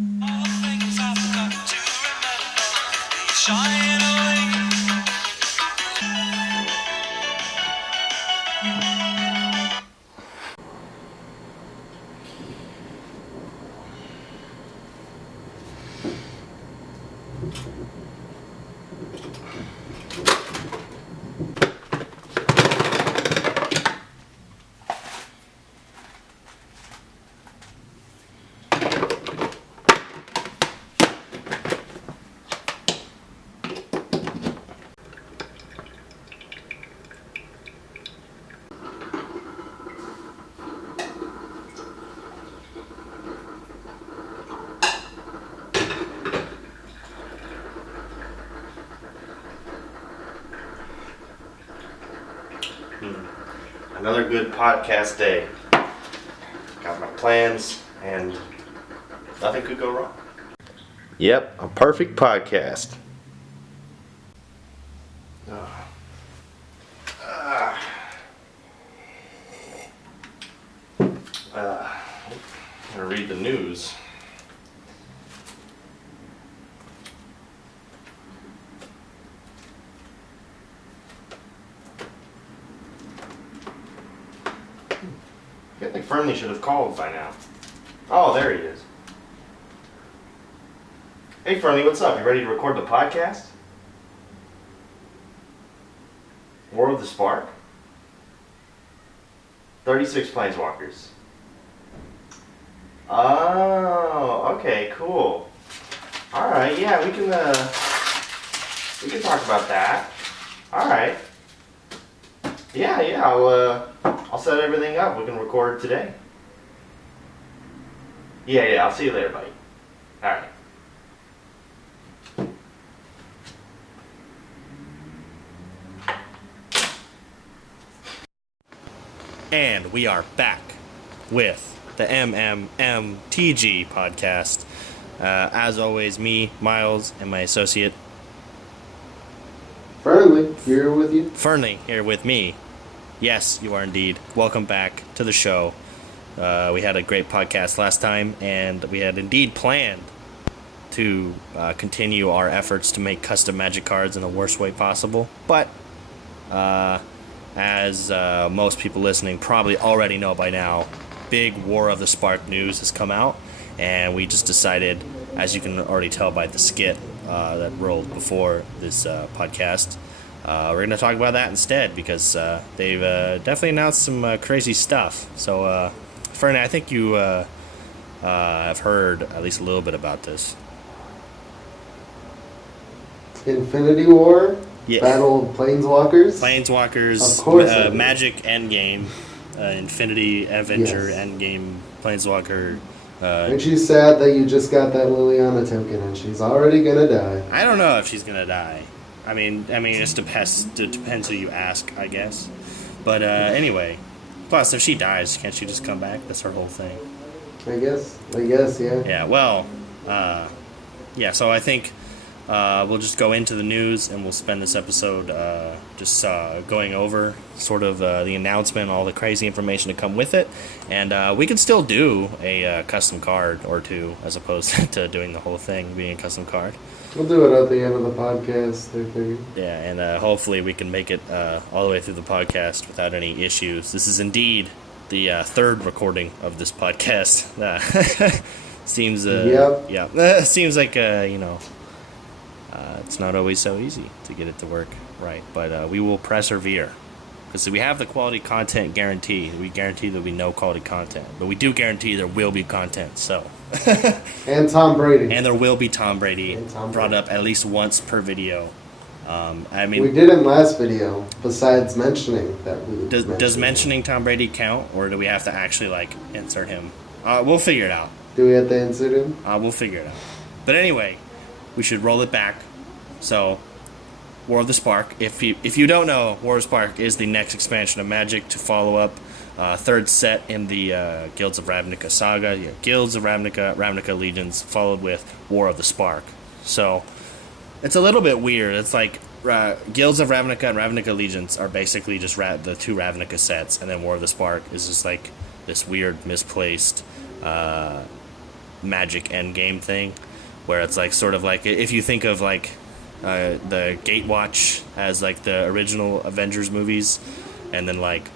All things I forgot to remember, they shine away. Another good podcast day. Got my plans and nothing could go wrong. Yep, a perfect podcast. I'm gonna read the news. I feel like Ferny should have called by now. Oh, there he is. Hey Ferny, what's up? You ready to record the podcast? War of the Spark? 36 planeswalkers. Oh, okay, cool. Alright, yeah, we can talk about that. Alright. Yeah, I'll set everything up. We can record today. Yeah, I'll see you later, buddy. Alright. And we are back with the MMMTG podcast. As always, me, Miles, and my associate Ferny, here with you. Ferny here with me. Yes, you are indeed. Welcome back to the show. We had a great podcast last time, and we had indeed planned to continue our efforts to make custom Magic cards in the worst way possible. But as most people listening probably already know by now, big War of the Spark news has come out, and we just decided, as you can already tell by the skit that rolled before this podcast, we're going to talk about that instead, because they've definitely announced some crazy stuff. So, Ferny, I think you have heard at least a little bit about this. Infinity War? Yeah. Battle of Planeswalkers? Planeswalkers, Of course Magic Endgame, Infinity Avenger Yes. Endgame, Planeswalker. Aren't you sad that you just got that Liliana token and she's already gonna die? I don't know if she's gonna die. I mean, it just depends who you ask, I guess. But anyway, plus if she dies, can't she just come back? That's her whole thing. I guess, yeah. Yeah. Well, yeah. So I think we'll just go into the news, and we'll spend this episode just going over sort of the announcement, all the crazy information to come with it, and we could still do a custom card or two, as opposed to doing the whole thing being a custom card. We'll do it at the end of the podcast, I figure. Yeah, and hopefully we can make it all the way through the podcast without any issues. This is indeed the third recording of this podcast. Seems Yep. Yeah, seems like it's not always so easy to get it to work right, but we will persevere, because we have the quality content guarantee. We guarantee there will be no quality content, but we do guarantee there will be content. So And Tom Brady. and there will be Tom Brady And Tom brought Brady. up at least once per video. I mean, We did in last video, besides mentioning that we does mentioning Tom Brady count, or do we have to actually insert him? We'll figure it out. Do we have to insert him? We'll figure it out. But anyway, we should roll it back. So, War of the Spark. If you don't know, War of the Spark is the next expansion of Magic to follow up third set in the Guilds of Ravnica saga. Yeah, Guilds of Ravnica, Ravnica Legions, followed with War of the Spark. So, it's a little bit weird. It's like Guilds of Ravnica and Ravnica Legions are basically just the two Ravnica sets, and then War of the Spark is just like this weird, misplaced Magic Endgame thing, where it's like sort of like if you think of like the Gatewatch as like the original Avengers movies, and then like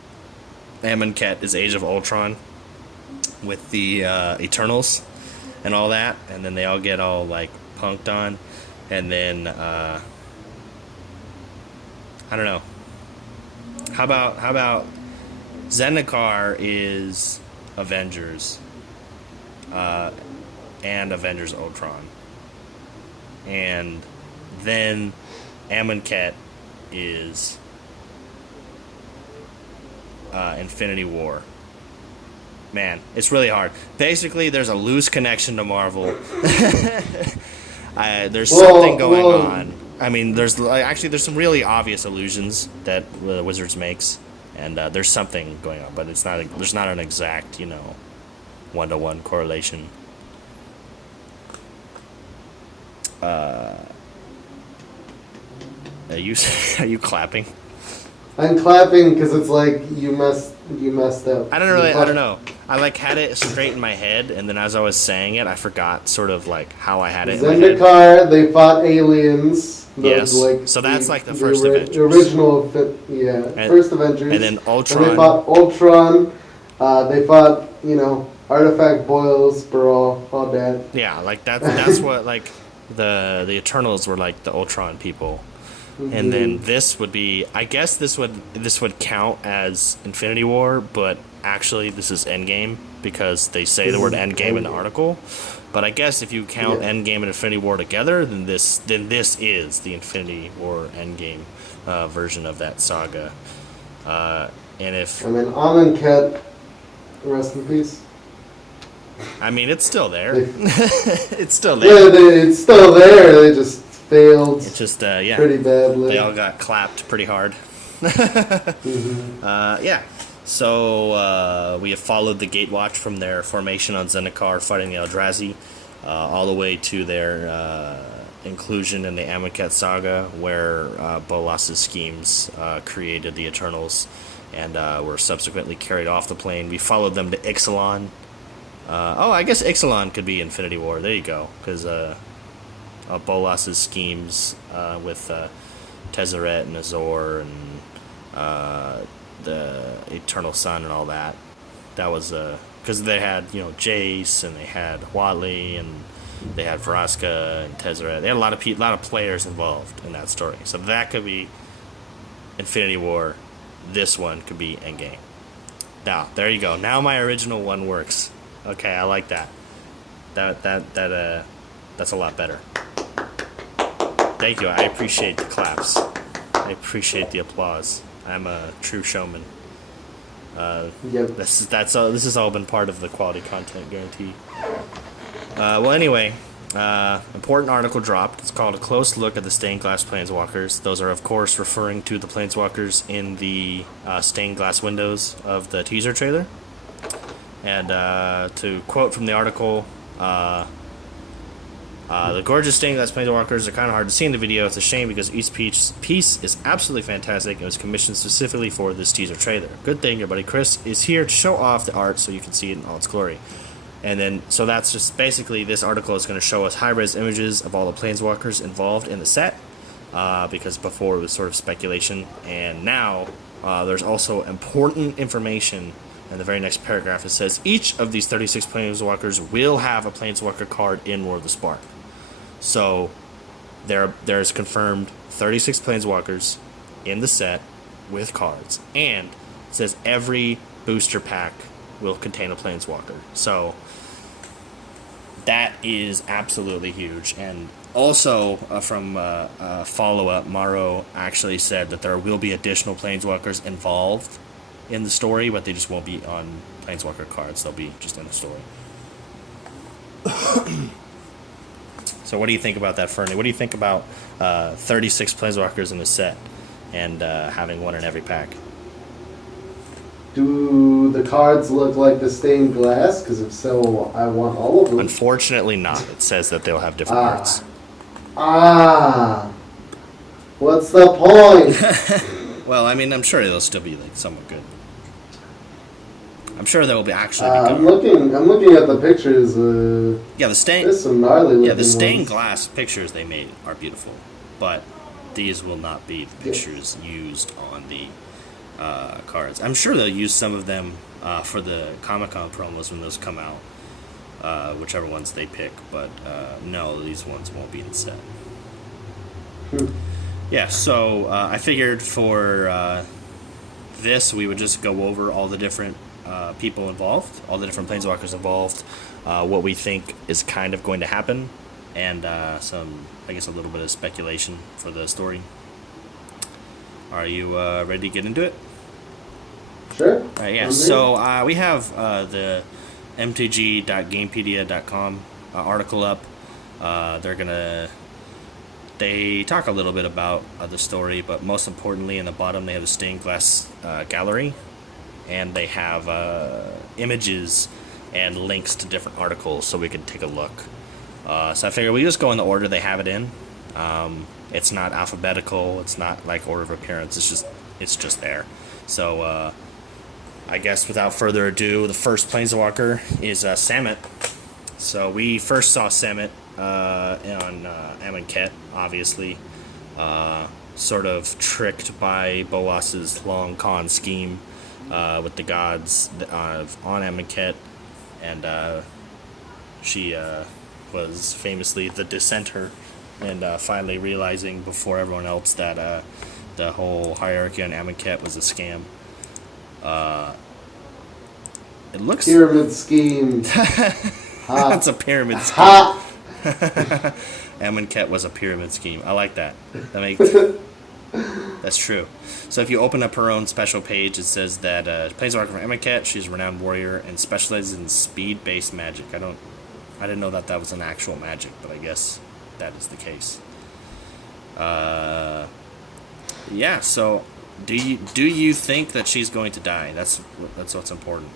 Amonkhet is Age of Ultron with the Eternals and all that, and then they all get all like punked on, and then I don't know. How about Zendikar is Avengers, and Avengers Ultron, and then Amonkhet is Infinity War. Man, it's really hard. Basically, there's a loose connection to Marvel. There's something going on. I mean, there's some really obvious allusions that Wizards makes, and there's something going on, but there's not an exact, 1-to-1 correlation. Are you clapping? I'm clapping because it's like you messed up. I don't know. I like had it straight in my head, and then as I was saying it, I forgot sort of like how I had it. Zendikar, they fought aliens. Yes. So that's like the first Avengers. The original, first Avengers. And then Ultron. And they fought Ultron. They fought, artifact boils, Brawl, all that. Yeah, like that's what like the Eternals were like the Ultron people. Mm-hmm. And then this would be, I guess this would count as Infinity War, but actually this is Endgame because they say the word Endgame in the article. But I guess if you count Endgame and Infinity War together, then this is the Infinity War Endgame version of that saga. And then Amonkhet, rest in peace. I mean, it's still there. It's still there. Yeah, it's still there. They just failed. It's just pretty badly. They all got clapped pretty hard. Mm-hmm. So we have followed the Gatewatch from their formation on Zendikar fighting the Eldrazi, all the way to their inclusion in the Amonkhet saga, where Bolas's schemes created the Eternals and were subsequently carried off the plane. We followed them to Ixalan. I guess Ixalan could be Infinity War. There you go, because Bolas's schemes with Tezzeret and Azor and the Eternal Sun and all that. That was because they had Jace and they had Huatli and they had Vraska and Tezzeret. They had a lot of players involved in that story. So that could be Infinity War. This one could be Endgame. Now there you go. Now my original one works. Okay, I like that. That's a lot better. Thank you. I appreciate the claps. I appreciate the applause. I'm a true showman. Yep. This has all been part of the quality content guarantee. Anyway, important article dropped. It's called A Close Look at the Stained Glass Planeswalkers. Those are, of course, referring to the Planeswalkers in the stained glass windows of the teaser trailer. And to quote from the article, the gorgeous stained glass planeswalkers are kind of hard to see in the video. It's a shame because each piece is absolutely fantastic and was commissioned specifically for this teaser trailer. Good thing your buddy Chris is here to show off the art so you can see it in all its glory. And then, so that's just basically this article is going to show us high-res images of all the planeswalkers involved in the set, because before it was sort of speculation, and now there's also important information. In the very next paragraph, it says each of these 36 planeswalkers will have a planeswalker card in War of the Spark. So there's confirmed 36 planeswalkers in the set with cards, and it says every booster pack will contain a planeswalker. So that is absolutely huge. And also from follow-up, Maro actually said that there will be additional planeswalkers involved in the story, but they just won't be on planeswalker cards. They'll be just in the story. So what do you think about that, Fernie? What do you think about 36 planeswalkers in the set and having one in every pack? Do the cards look like the stained glass? Because if so, I want all of them. Unfortunately not. It says that they'll have different arts. What's the point? Well, I mean, I'm sure they'll still be like somewhat good. I'm sure there will be actually. I'm looking at the pictures. Yeah, the stained. There's some gnarly looking Yeah, the stained ones. glass pictures they made are beautiful, but these will not be the pictures used on the cards. I'm sure they'll use some of them for the Comic-Con promos when those come out, whichever ones they pick. But no, these ones won't be in the set. Yeah, so I figured for this we would just go over all the different people involved, all the different planeswalkers involved, what we think is kind of going to happen, and some, I guess, a little bit of speculation for the story. Are you ready to get into it? Sure. Yeah, so we have the mtg.gamepedia.com article up. They talk a little bit about the story, but most importantly, in the bottom, they have a stained glass gallery, and they have images and links to different articles so we could take a look. So I figured we just go in the order they have it in. It's not alphabetical. It's not like order of appearance. It's just there. So I guess without further ado, the first planeswalker is Samut. So we first saw Samut on Amonkhet, obviously, sort of tricked by Bolas's long con scheme with the gods on Amonkhet, and she was famously the dissenter, and finally realizing before everyone else that the whole hierarchy on Amonkhet was a scam. It looks Pyramid scheme. That's a pyramid scheme. Ha! Amonkhet was a pyramid scheme. I like that. That's true. So if you open up her own special page, it says that planeswalker from Amonkhet. She's a renowned warrior and specializes in speed-based magic. I didn't know that was an actual magic, but I guess that is the case. Yeah. So, do you think that she's going to die? That's what's important.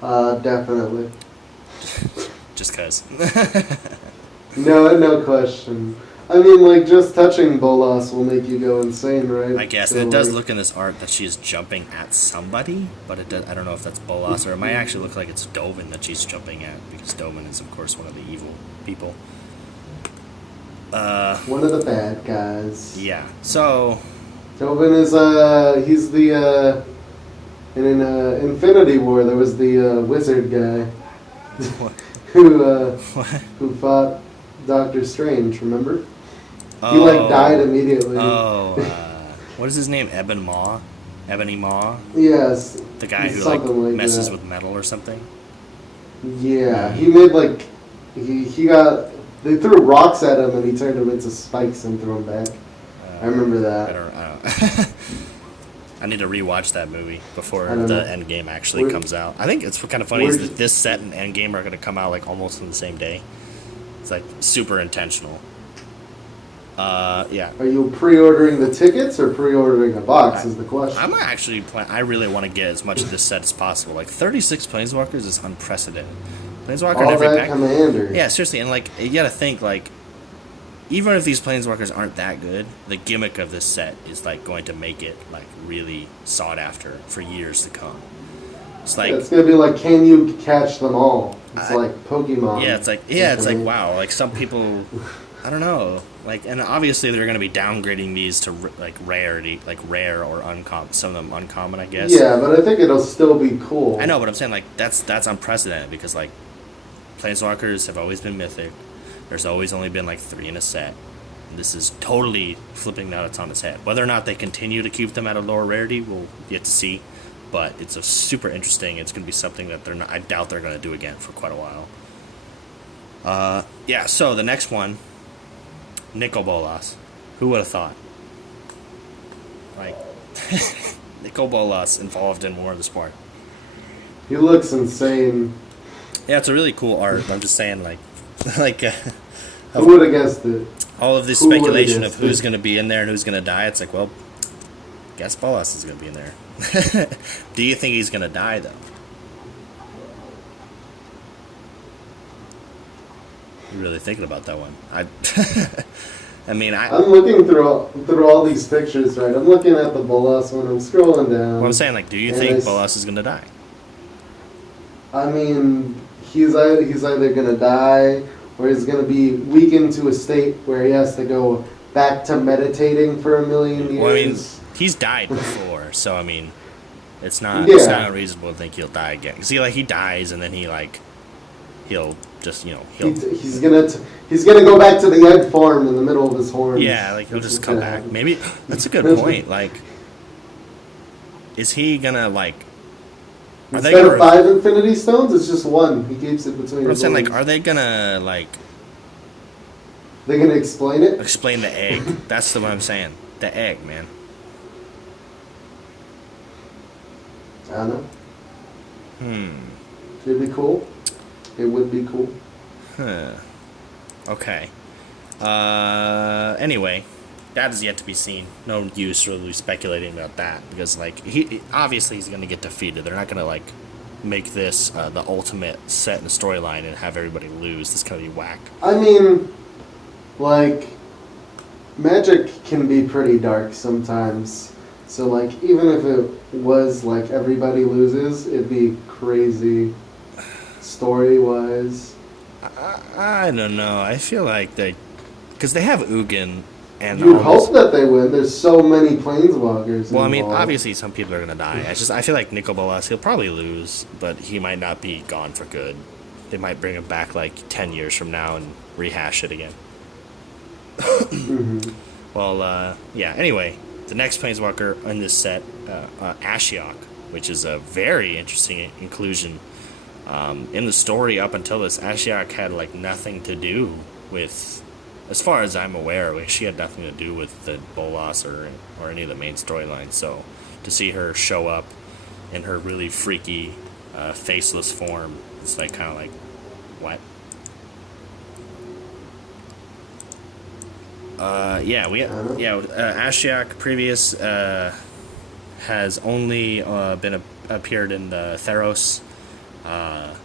Definitely. Just cause. No question. I mean, like, just touching Bolas will make you go insane, right? I guess. So, And it does like, look in this art that she is jumping at somebody, but I don't know if that's Bolas, or it might actually look like it's Dovin that she's jumping at, because Dovin is, of course, one of the evil people. one of the bad guys. Yeah. So, Tobin is, he's the, in Infinity War, there was the wizard guy who fought Doctor Strange, remember? He, like, died immediately. What is his name? Ebony Maw? Yes. The guy who, something like messes that. with metal or something? Yeah, he made, like, they threw rocks at him and he turned them into spikes and threw them back. I remember that. I don't I need to rewatch that movie before I don't the know. Endgame actually comes out. I think it's kind of funny is that this set and Endgame are going to come out like almost on the same day. It's like super intentional. Yeah. Are you pre-ordering the tickets or pre-ordering a box is the question. I'm actually I really want to get as much of this set as possible. Like 36 Planeswalkers is unprecedented. Planeswalker in All every that pack. commander. Yeah, seriously, and like you got to think like even if these Planeswalkers aren't that good, the gimmick of this set is like going to make it like really sought after for years to come. It's like It's gonna be like, can you catch them all? It's like Pokemon. it's like wow, like some people, I don't know, like, and obviously they're going to be downgrading these to like rarity, like rare or uncommon. Some of them uncommon, I guess. Yeah, but I think it'll still be cool. I know, but I'm saying like that's unprecedented because like Planeswalkers have always been mythic. There's always only been like 3 in a set. This is totally flipping that on its head. Whether or not they continue to keep them at a lower rarity, we'll yet to see. But it's a super interesting. It's going to be something that I doubt they're going to do again for quite a while. Yeah. So the next one, Nicol Bolas. Who would have thought? Like Nicol Bolas involved in War of the Spark. He looks insane. Yeah, it's a really cool art. I'm just saying, like, Who would have guessed it? all of this Who would've speculation of guessed who's it? going to be in there and who's going to die. It's like, well, guess Bolas is going to be in there. Do you think he's going to die, though? You're really thinking about that one. I mean, I'm looking through all these pictures, right? I'm looking at the Bolas one. I'm scrolling down. what I'm saying, like, do you And think I s- Bolas is going to die? I mean, he's either gonna die or he's gonna be weakened to a state where he has to go back to meditating for a million years. Well, I mean, he's died before, so I mean, it's not unreasonable to think he'll die again. Cause he dies and then he'll just he's gonna go back to the egg farm in the middle of his horns. Yeah, like he'll just come back. Happen. Maybe that's a good point. Like, is he gonna like? Instead of 5 Infinity Stones, it's just 1. He keeps it between. I'm saying, like, are they gonna like? They're gonna explain it. Explain the egg. That's what I'm saying. The egg, man. I don't know. It'd be cool. It would be cool. Huh. Okay. Anyway, that is yet to be seen. No use really speculating about that because, like, obviously he's gonna get defeated. They're not gonna like make this the ultimate set in the storyline and have everybody lose. It's gonna be whack. I mean, like, Magic can be pretty dark sometimes. So, like, even if it was like everybody loses, it'd be crazy story-wise. I don't know. I feel like because they have Ugin, and you'd hope that they win. There's so many planeswalkers. Well, I mean, involved. obviously some people are gonna die. I feel like Nicol Bolas, he'll probably lose, but he might not be gone for good. They might bring him back like 10 years from now and rehash it again. Well, yeah. Anyway, the next planeswalker in this set, Ashiok, which is a very interesting inclusion. In the story up until this, Ashiok had like nothing to do with, as far as I'm aware, like, she had nothing to do with the Bolas or any of the main storylines. So to see her show up in her really freaky, faceless form, it's like kind of like, what? Ashiok previous has only been appeared in the Theros.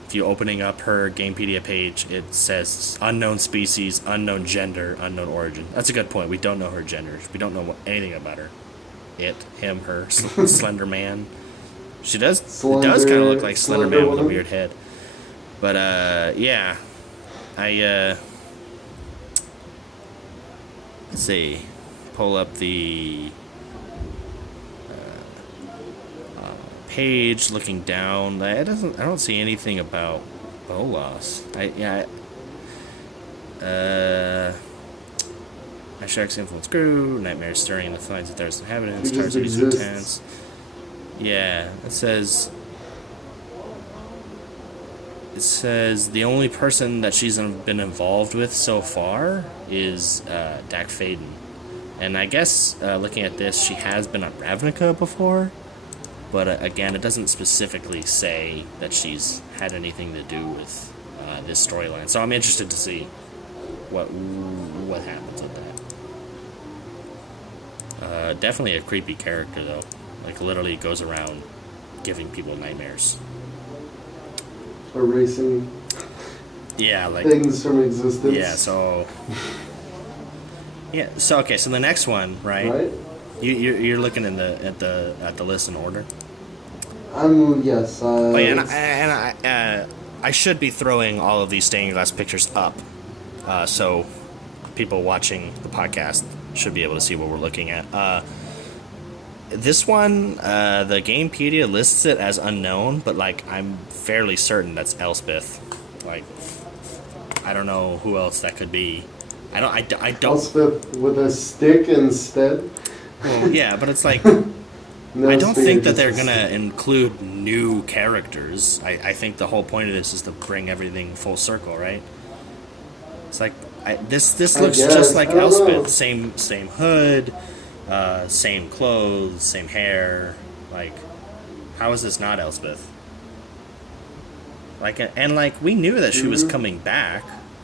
If you're opening up her Gamepedia page, it says unknown species, unknown gender, unknown origin. That's a good point. We don't know her gender. We don't know anything about her. It, him, her, Slender Man. She does. It does kind of look like Slender Man with a weird head. But yeah, let's see. Pull up the page, looking down. I don't see anything about Bolas. Ashiok's influence grew. Nightmares stirring in the finds of Theros inhabitants. Stars of these intense. Yeah, it says the only person that she's been involved with so far is Dak Faden. And I guess looking at this, she has been on Ravnica before. But again, it doesn't specifically say that she's had anything to do with this storyline. So I'm interested to see what happens with that. Definitely a creepy character, though. Like, literally goes around giving people nightmares. Erasing things from existence. Yeah, so... Yeah, so, okay, so the next one, right? You're looking at the list in order. Yes. I should be throwing all of these stained glass pictures up, so people watching the podcast should be able to see what we're looking at. This one, the Gamepedia lists it as unknown, but like I'm fairly certain that's Elspeth. Like, I don't know who else that could be. I don't. Elspeth with a stick instead. Well, yeah, but it's like, I don't think that they're going to include new characters. I think the whole point of this is to bring everything full circle, right? It's like, this looks just like Elspeth. Same hood, same clothes, same hair. Like, how is this not Elspeth? Like, and like, we knew that she was coming back.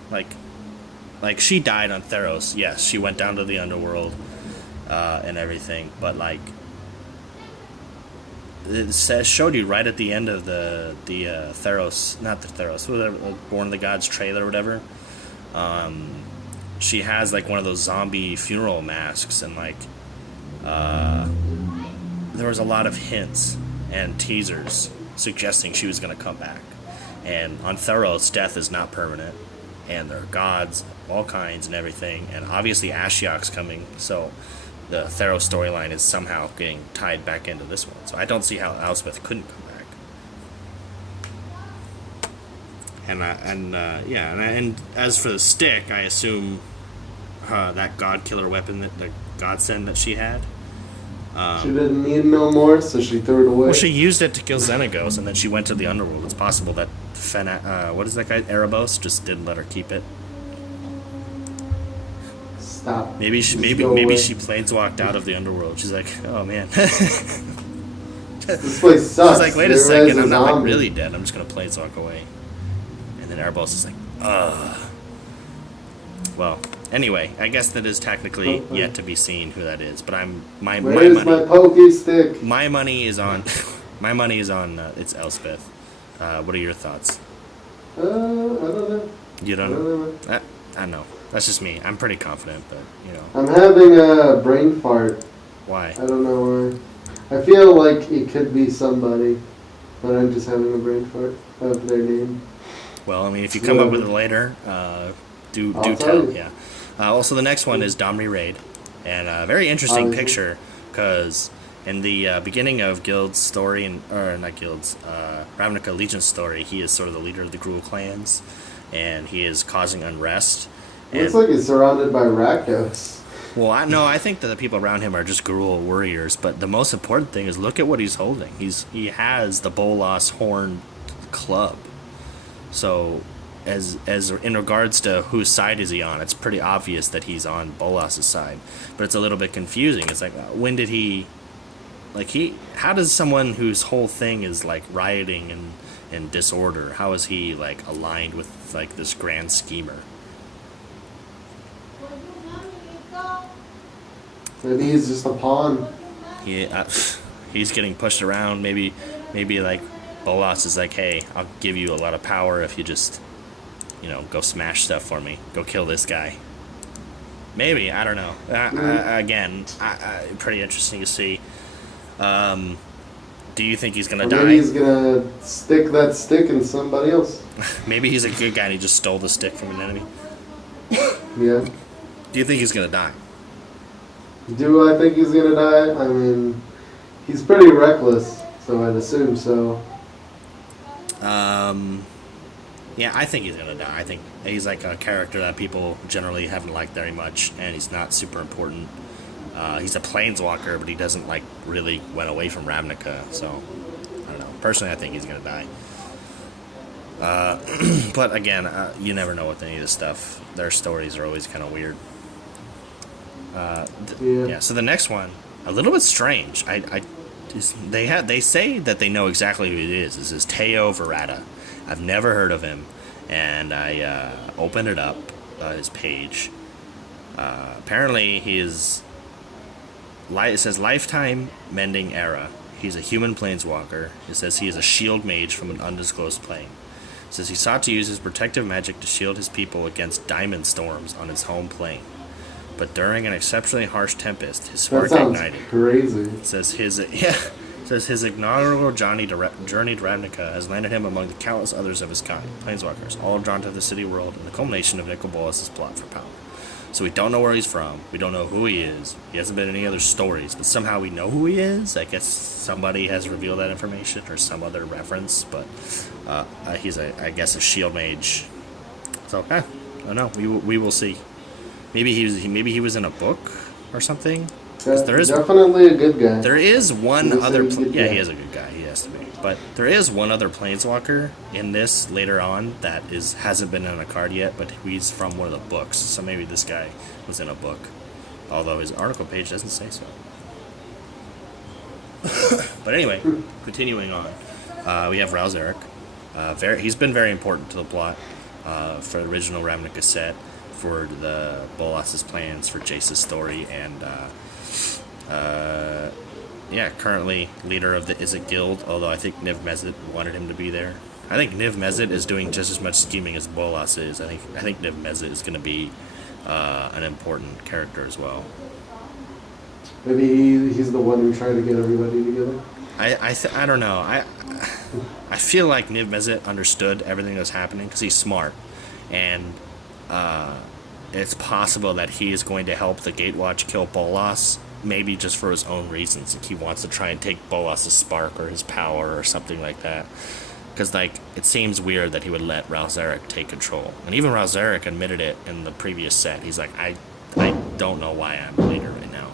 Like she died on Theros. Yes, she went down to the underworld. And everything, but like it showed you right at the end of the Theros, not the Theros, whatever, Born of the Gods trailer or whatever. She has like one of those zombie funeral masks, and like there was a lot of hints and teasers suggesting she was gonna come back. And on Theros, death is not permanent, and there are gods of all kinds and everything, and obviously Ashiok's coming, so the Theros storyline is somehow getting tied back into this one. So I don't see how Elspeth couldn't come back. And as for the stick, I assume that god killer weapon, the godsend that she had. She didn't need no more, so she threw it away. Well, she used it to kill Xenagos, and then she went to the underworld. It's possible that what is that guy, Erebos, just didn't let her keep it. Stop. Maybe she planeswalked out of the underworld. She's like, oh man. This place sucks. She's like, wait a second, I'm not like really dead. I'm just gonna planeswalk away. And then Erebos is like, ugh. Well, anyway, I guess that is technically yet to be seen who that is. But Where's my pokey stick? My money is on it's Elspeth. What are your thoughts? I don't know. You don't know? I don't know. That's just me. I'm pretty confident, but I'm having a brain fart. Why? I don't know why. I feel like it could be somebody, but I'm just having a brain fart of their name. Well, I mean, if you come up with it later, do tell. Yeah. Also, the next one is Domri Raid, and a very interesting picture because in the beginning of Guild's story, Ravnica Legion's story, he is sort of the leader of the Gruul clans, and he is causing unrest. Looks like he's surrounded by Rakdos. Well, I think that the people around him are just Gruul warriors, but the most important thing is look at what he's holding. He has the Bolas horn club. So, as in regards to whose side is he on, it's pretty obvious that he's on Bolas's side. But it's a little bit confusing. It's like, when did he... how does someone whose whole thing is, like, rioting and disorder, how is he, like, aligned with, like, this grand schemer? Maybe he's just a pawn. He's getting pushed around. Maybe like Bolas is like, hey, I'll give you a lot of power if you just, go smash stuff for me. Go kill this guy. Maybe, I don't know. Again, pretty interesting to see. Do you think he's gonna die? Maybe he's gonna stick that stick in somebody else. Maybe he's a good guy and he just stole the stick from an enemy. Yeah. Do you think he's gonna die? Do I think he's gonna die? I mean, he's pretty reckless, so I'd assume so. Yeah, I think he's gonna die. I think he's like a character that people generally haven't liked very much, and he's not super important. He's a planeswalker, but he doesn't really went away from Ravnica, so I don't know. Personally, I think he's gonna die. But again, you never know with any of this stuff. Their stories are always kind of weird. Yeah. So the next one, a little bit strange. They say that they know exactly who it is. This is Teo Verata. I've never heard of him, and I opened it up, his page. Apparently, it says lifetime mending era. He's a human planeswalker. It says he is a shield mage from an undisclosed plane. It says he sought to use his protective magic to shield his people against diamond storms on his home plane. But during an exceptionally harsh tempest, his spark ignited. Crazy. It says his inaugural journey to Ravnica has landed him among the countless others of his kind, planeswalkers, all drawn to the city world and the culmination of Nicol Bolas' plot for power. So we don't know where he's from. We don't know who he is. He hasn't been in any other stories, but somehow we know who he is. I guess somebody has revealed that information or some other reference, but he's I guess a shield mage. So I don't know. We will see. Maybe he was in a book or something. There is definitely a good guy. There is one other. He is a good guy. He has to be. But there is one other planeswalker in this later on that hasn't been in a card yet, but he's from one of the books. So maybe this guy was in a book, although his article page doesn't say so. But anyway, continuing on, we have Ralzeric. He's been very important to the plot for the original Ravnica set, for the Bolas' plans, for Jace's story, and currently leader of the Izzet Guild, although I think Niv Mizzet wanted him to be there. I think Niv Mizzet is doing just as much scheming as Bolas is. I think Niv Mizzet is going to be an important character as well. Maybe he's the one who tried to get everybody together. I don't know. I feel like Niv Mizzet understood everything that was happening because he's smart, and it's possible that he is going to help the Gatewatch kill Bolas, maybe just for his own reasons. Like he wants to try and take Bolas' spark or his power or something like that. Because, like, it seems weird that he would let Ralzeric take control. And even Ralzeric admitted it in the previous set. He's like, I don't know why I'm leader right now.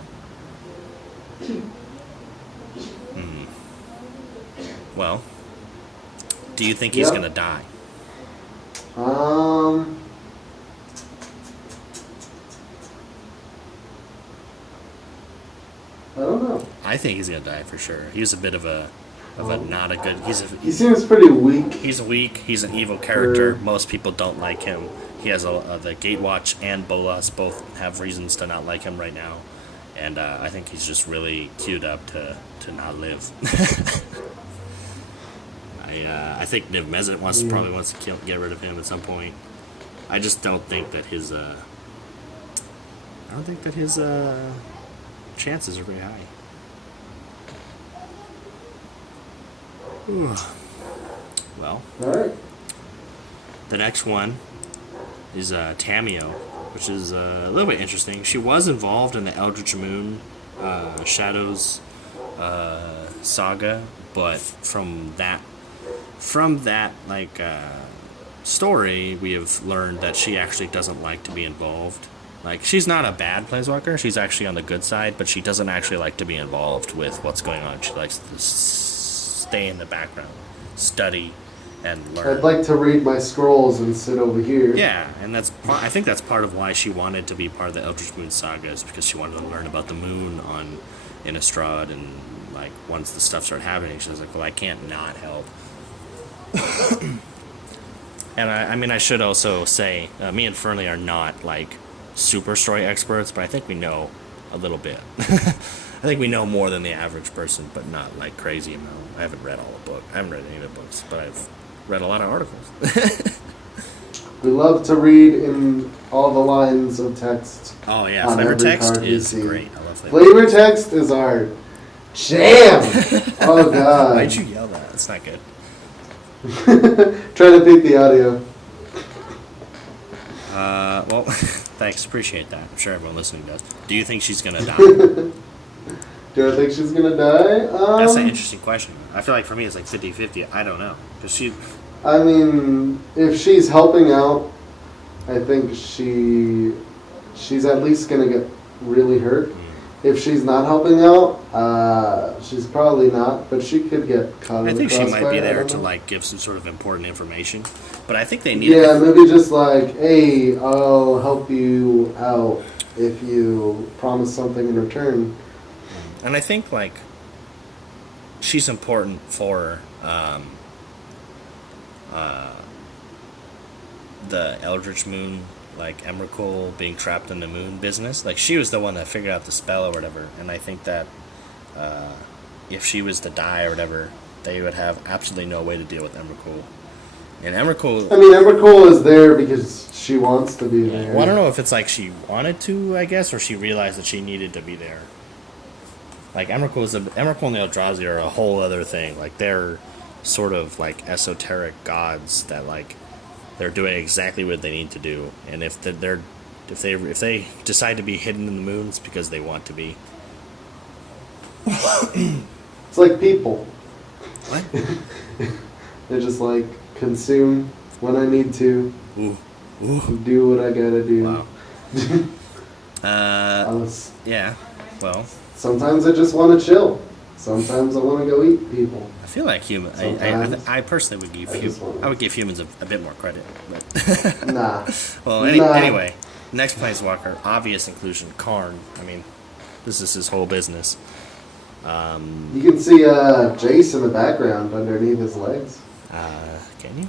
Well, do you think he's going to die? I don't know. I think he's going to die for sure. He was a bit of a not a good... He seems pretty weak. He's weak. He's an evil character. Most people don't like him. He has the Gatewatch and Bolas both have reasons to not like him right now. And I think he's just really queued up to not live. I think Niv Mizzet probably wants to get rid of him at some point. I just don't think that his chances are very high. Well, All right. the next one is Tamio, which is a little bit interesting. She was involved in the Eldritch Moon Shadows saga, but from that story, we have learned that she actually doesn't like to be involved. Like, she's not a bad planeswalker. She's actually on the good side, but she doesn't actually like to be involved with what's going on. She likes to stay in the background, study, and learn. I'd like to read my scrolls and sit over here. Yeah, and I think that's part of why she wanted to be part of the Eldritch Moon saga, is because she wanted to learn about the moon on Innistrad, and like once the stuff started happening, she was like, well, I can't not help. And I mean, I should also say, me and Ferny are not like super story experts, but I think we know a little bit. I think we know more than the average person, but not like crazy amount. I haven't read all the book. I haven't read any of the books, but I've read a lot of articles. We love to read in all the lines of text. Oh yeah, on flavor every text card we is see. great. I love flavor. Flavor text is our jam. Oh god. Why'd you yell that? That's not good. Trying to beat the audio. Well, thanks. Appreciate that. I'm sure everyone listening does. Do you think she's gonna die? Do I think she's gonna die? That's an interesting question. I feel like for me it's like 50-50. I don't know. Because I mean, if she's helping out, I think she's at least gonna get really hurt. If she's not helping out, she's probably not, but she could get caught in the I think she might crossfire, be there I don't to know. like give some sort of important information. But I think they need Yeah, maybe just like, hey, I'll help you out if you promise something in return. And I think like she's important for the Eldritch Moon, like Emrakul being trapped in the moon business. Like she was the one that figured out the spell or whatever. And I think that if she was to die or whatever, they would have absolutely no way to deal with Emrakul. And Emrakul... I mean, Emrakul is there because she wants to be there. Well, I don't know if it's like she wanted to, I guess, or she realized that she needed to be there. Like, Emrakul and the Eldrazi are a whole other thing. Like, they're sort of, like, esoteric gods that, like, they're doing exactly what they need to do. And if they decide to be hidden in the moon, it's because they want to be. It's like people. What? They're just like, consume when I need to. Ooh. Do what I gotta do. Wow. Yeah, well... Sometimes I just want to chill. Sometimes I want to go eat people. I feel like human. I personally would give humans a bit more credit. But Nah. Well, anyway, next planeswalker, obvious inclusion, Karn. I mean, this is his whole business. You can see Jace in the background underneath his legs. Can you?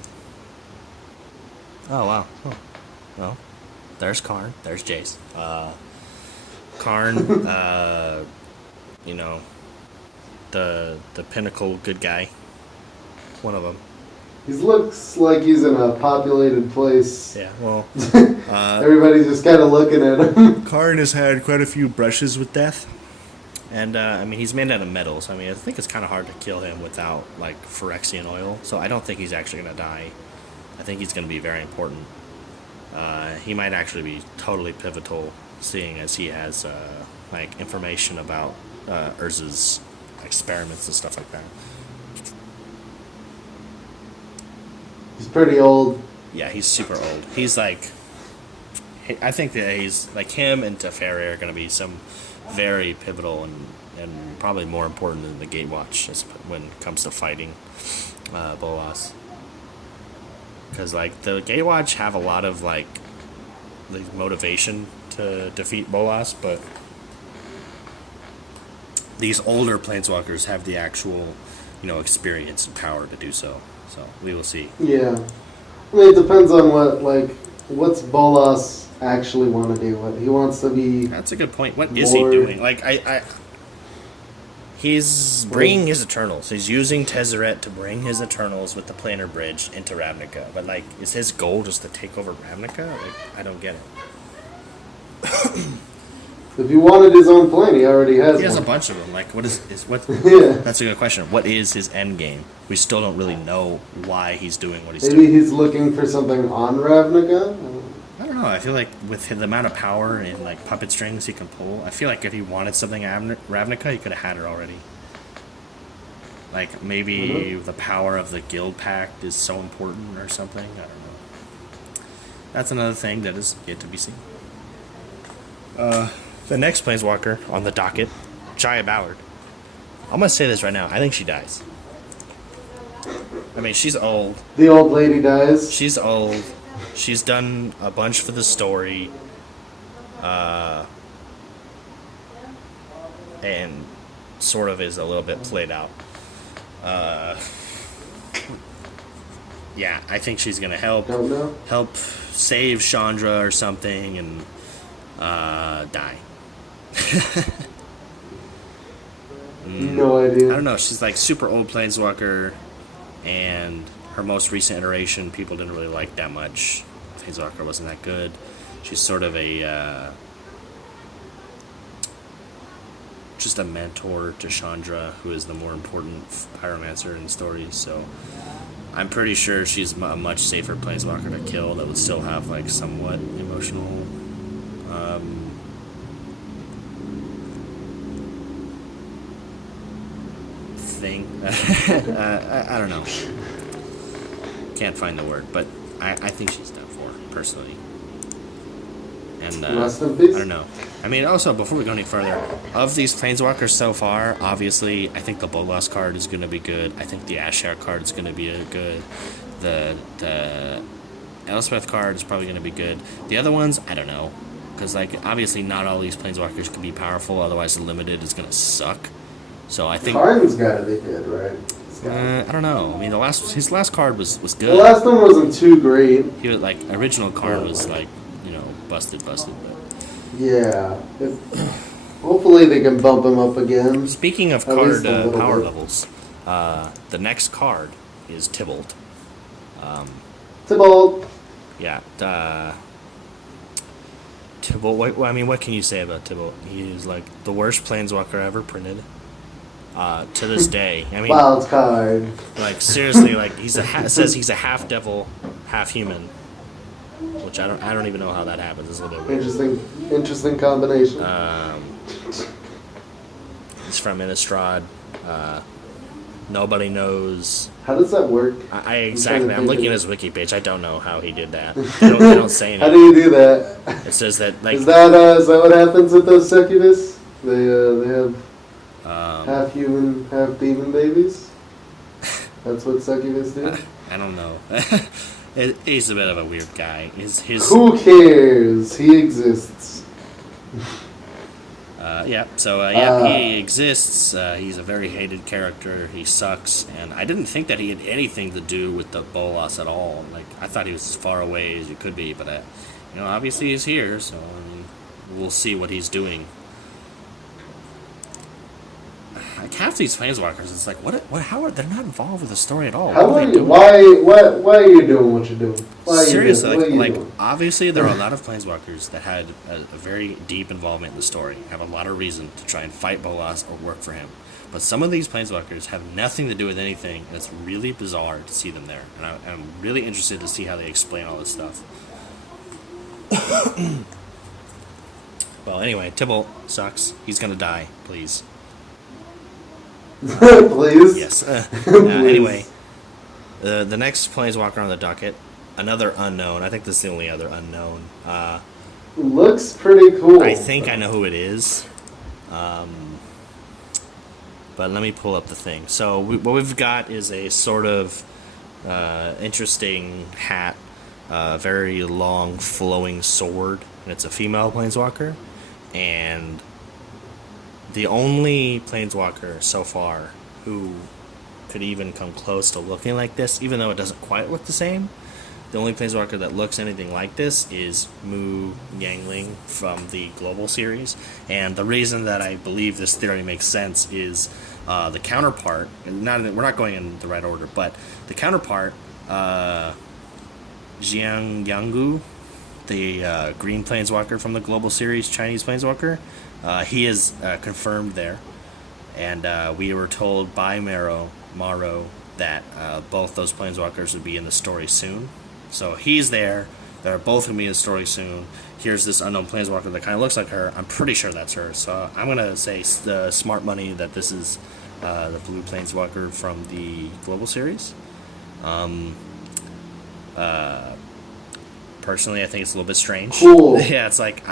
Oh wow. Oh. Well, there's Karn. There's Jace. Karn. You know, the pinnacle good guy. One of them. He looks like he's in a populated place. Yeah. Well. Everybody's just kind of looking at him. Karn has had quite a few brushes with death. And I mean, he's made out of metal, so I mean, I think it's kind of hard to kill him without like Phyrexian oil. So I don't think he's actually gonna die. I think he's gonna be very important. He might actually be totally pivotal, seeing as he has like information about Urza's experiments and stuff like that. He's pretty old. Yeah, he's super old. He's like, I think that he's like him and Teferi are going to be some very pivotal and probably more important than the Gatewatch when it comes to fighting Bolas. Because like the Gatewatch have a lot of like motivation to defeat Bolas, but these older planeswalkers have the actual, experience and power to do so. So we will see. Yeah. I mean, it depends on what's Bolas actually want to do. What he wants to be. That's a good point. What is he doing? Like, he's bringing his Eternals. He's using Tezzeret to bring his Eternals with the planar bridge into Ravnica. But, like, is his goal just to take over Ravnica? Like, I don't get it. If he wanted his own plane, he already has. He has one. a bunch of them. Like, what is what? Yeah. That's a good question. What is his end game? We still don't really know why he's doing what he's Maybe doing. he's looking for something on Ravnica. I don't know. I feel like with the amount of power and like puppet strings he can pull, I feel like if he wanted something at Ravnica, he could have had it already. Like maybe the power of the Guild Pact is so important or something. I don't know. That's another thing that is yet to be seen. The next Planeswalker on the docket, Jaya Ballard. I'm gonna say this right now. I think she dies. I mean, she's old. The old lady dies. She's old. She's done a bunch for the story. And sort of is a little bit played out. Yeah, I think she's gonna help save Chandra or something and die. No idea. I don't know. She's like super old Planeswalker, and her most recent iteration people didn't really like that much. Planeswalker wasn't that good. She's sort of a just a mentor to Chandra, who is the more important pyromancer in the story. So I'm pretty sure she's a much safer Planeswalker to kill that would still have like somewhat emotional thing. I don't know. Can't find the word, but I think she's done for, personally. And Rest in peace. I don't know. I mean, also, before we go any further, of these Planeswalkers so far, obviously, I think the Bolas card is going to be good. I think the Ashar card is going to be good. The Elspeth card is probably going to be good. The other ones, I don't know. Because, like, obviously not all these Planeswalkers can be powerful, otherwise the Limited is going to suck. So I think... Karn's gotta be good, right? I don't know. I mean, his last card was good. The last one wasn't too great. He was, like, original card was, like, busted, but... Yeah. Hopefully they can bump him up again. Speaking of card power levels, the next card is Tybalt. Tybalt. Yeah. Tybalt, what can you say about Tybalt? He is, like, the worst Planeswalker ever printed. To this day. I mean... Wild card. Like, seriously, like, it says he's a half devil, half human. Which I don't even know how that happens. It's a little bit weird. Interesting combination. He's from Innistrad. Nobody knows. How does that work? I'm looking at his wiki page. I don't know how he did that. They don't say anything. How do you do that? It says that like. Is that what happens with those succubus? They have half human, half demon babies. That's what succubus do. I don't know. He's a bit of a weird guy. Who cares? He exists. He exists. He's a very hated character. He sucks, and I didn't think that he had anything to do with the Bolas at all. Like, I thought he was as far away as you could be, but obviously he's here, so we'll see what he's doing. like half these planeswalkers, it's like, what? How are they're not involved with the story at all? How What are they you? doing? Why are you doing what you're doing? Why are you Seriously, doing? What are you like doing? obviously there are a lot of planeswalkers that had a very deep involvement in the story, have a lot of reason to try and fight Bolas or work for him. But some of these planeswalkers have nothing to do with anything, and it's really bizarre to see them there. And I'm really interested to see how they explain all this stuff. Well, anyway, Tybalt sucks. He's gonna die, please. Please. Yes. Please. Anyway, the next planeswalker on the docket, another unknown. I think this is the only other unknown. Looks pretty cool. I think I know who it is. But let me pull up the thing. So what we've got is a sort of interesting hat, very long flowing sword, and it's a female planeswalker. And the only planeswalker so far who could even come close to looking like this, even though it doesn't quite look the same, the only planeswalker that looks anything like this is Mu Yangling from the Global Series. And the reason that I believe this theory makes sense is the counterpart, we're not going in the right order, but the counterpart, Jiang Yanggu, the green planeswalker from the Global Series, Chinese planeswalker, he is confirmed there. And we were told by Maro that both those planeswalkers would be in the story soon. So he's there. They're both going to be in the story soon. Here's this unknown planeswalker that kind of looks like her. I'm pretty sure that's her. So I'm going to say the smart money that this is the blue planeswalker from the Global Series. Personally, I think it's a little bit strange. Cool. Yeah, it's like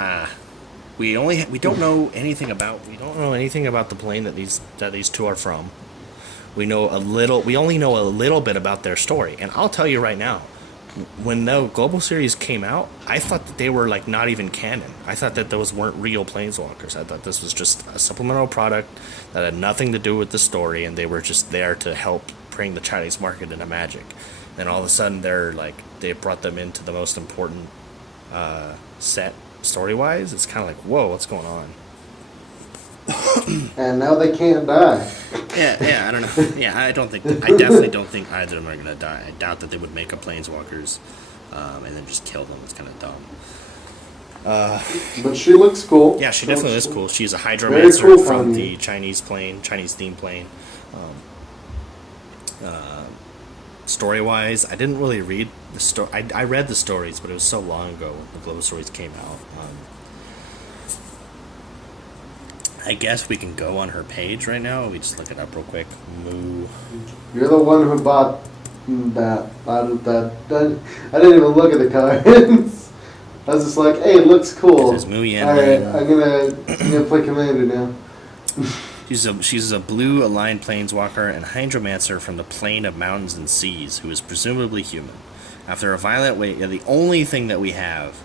we don't know anything about the plane that these two are from. We only know a little bit about their story, and I'll tell you right now, when the Global Series came out, I thought that they were like not even canon. I thought that those weren't real planeswalkers. I thought this was just a supplemental product that had nothing to do with the story, and they were just there to help bring the Chinese market into Magic. Then all of a sudden, they brought them into the most important set story-wise. It's kind of like, whoa, what's going on? And now they can't die. Yeah, I don't know. Yeah, I definitely don't think either of them are gonna die. I doubt that they would make up planeswalkers and then just kill them. It's kind of dumb. But she looks cool. Yeah, she definitely is cool. She's a Very Hydromancer cool from plane. the Chinese theme plane. Story-wise, I didn't really read the story. I read the stories, but it was so long ago when the Global Stories came out. I guess we can go on her page right now. We just look it up real quick. Moo. You're the one who bought that. I didn't even look at the cards. I was just like, hey, it looks cool. This is Mu Yan. Alright, I'm gonna play Commander now. She's a blue aligned planeswalker and hydromancer from the plane of mountains and seas, who is presumably human. After a violent wave, the only thing that we have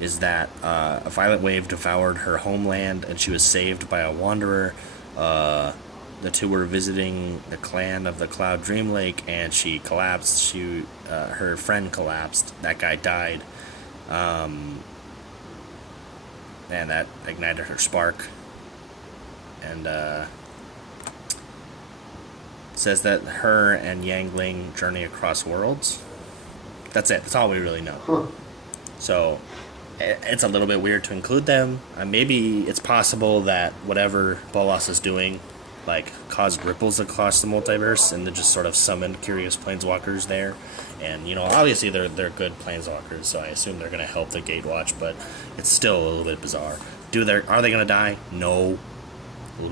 is that a violent wave devoured her homeland, and she was saved by a wanderer. The two were visiting the clan of the Cloud Dream Lake, and she collapsed. Her friend collapsed. That guy died, and that ignited her spark. And says that her and Yangling journey across worlds. That's it. That's all we really know. Huh. So it's a little bit weird to include them. Maybe it's possible that whatever Bolas is doing, like, caused ripples across the multiverse, and then just sort of summoned curious planeswalkers there. And obviously they're good planeswalkers, so I assume they're going to help the Gatewatch. But it's still a little bit bizarre. Are they going to die? No. A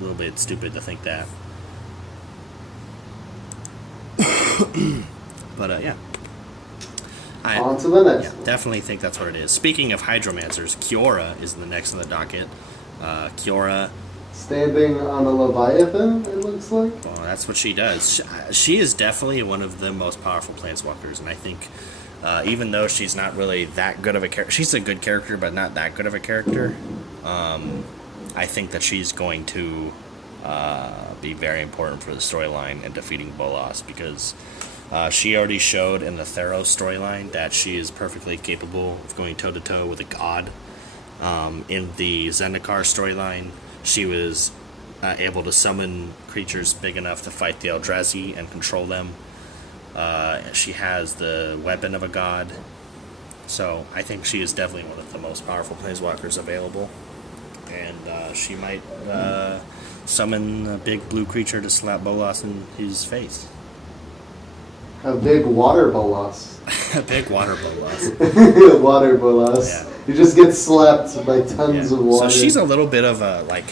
little bit stupid to think that. But yeah. On to the next one. Definitely think that's what it is. Speaking of Hydromancers, Kiora is the next on the docket. Kiora. Standing on a Leviathan, it looks like. Well, that's what she does. She is definitely one of the most powerful planeswalkers, and I think even though she's not really that good of a character, she's a good character, but not that good of a character. I think that she's going to be very important for the storyline and defeating Bolas, because she already showed in the Theros storyline that she is perfectly capable of going toe-to-toe with a god. In the Zendikar storyline, she was able to summon creatures big enough to fight the Eldrazi and control them. She has the weapon of a god. So I think she is definitely one of the most powerful planeswalkers available. And she might summon a big blue creature to slap Bolas in his face. A big water bolas. A big water Bolas. Water bolas. Yeah. You just get slapped by tons of water. So she's a little bit of a, like,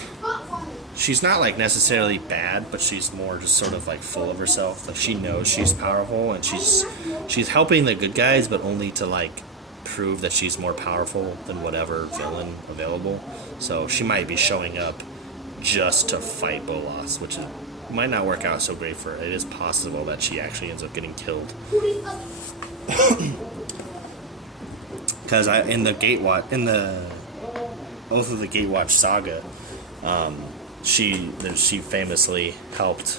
she's not, like, necessarily bad, but she's more just sort of, like, full of herself. Like, she knows she's powerful, and she's helping the good guys, but only to, like, prove that she's more powerful than whatever villain available. So she might be showing up just to fight Bolas, which might not work out so great for her. It is possible that she actually ends up getting killed. Because in the Oath of the Gatewatch saga, she famously helped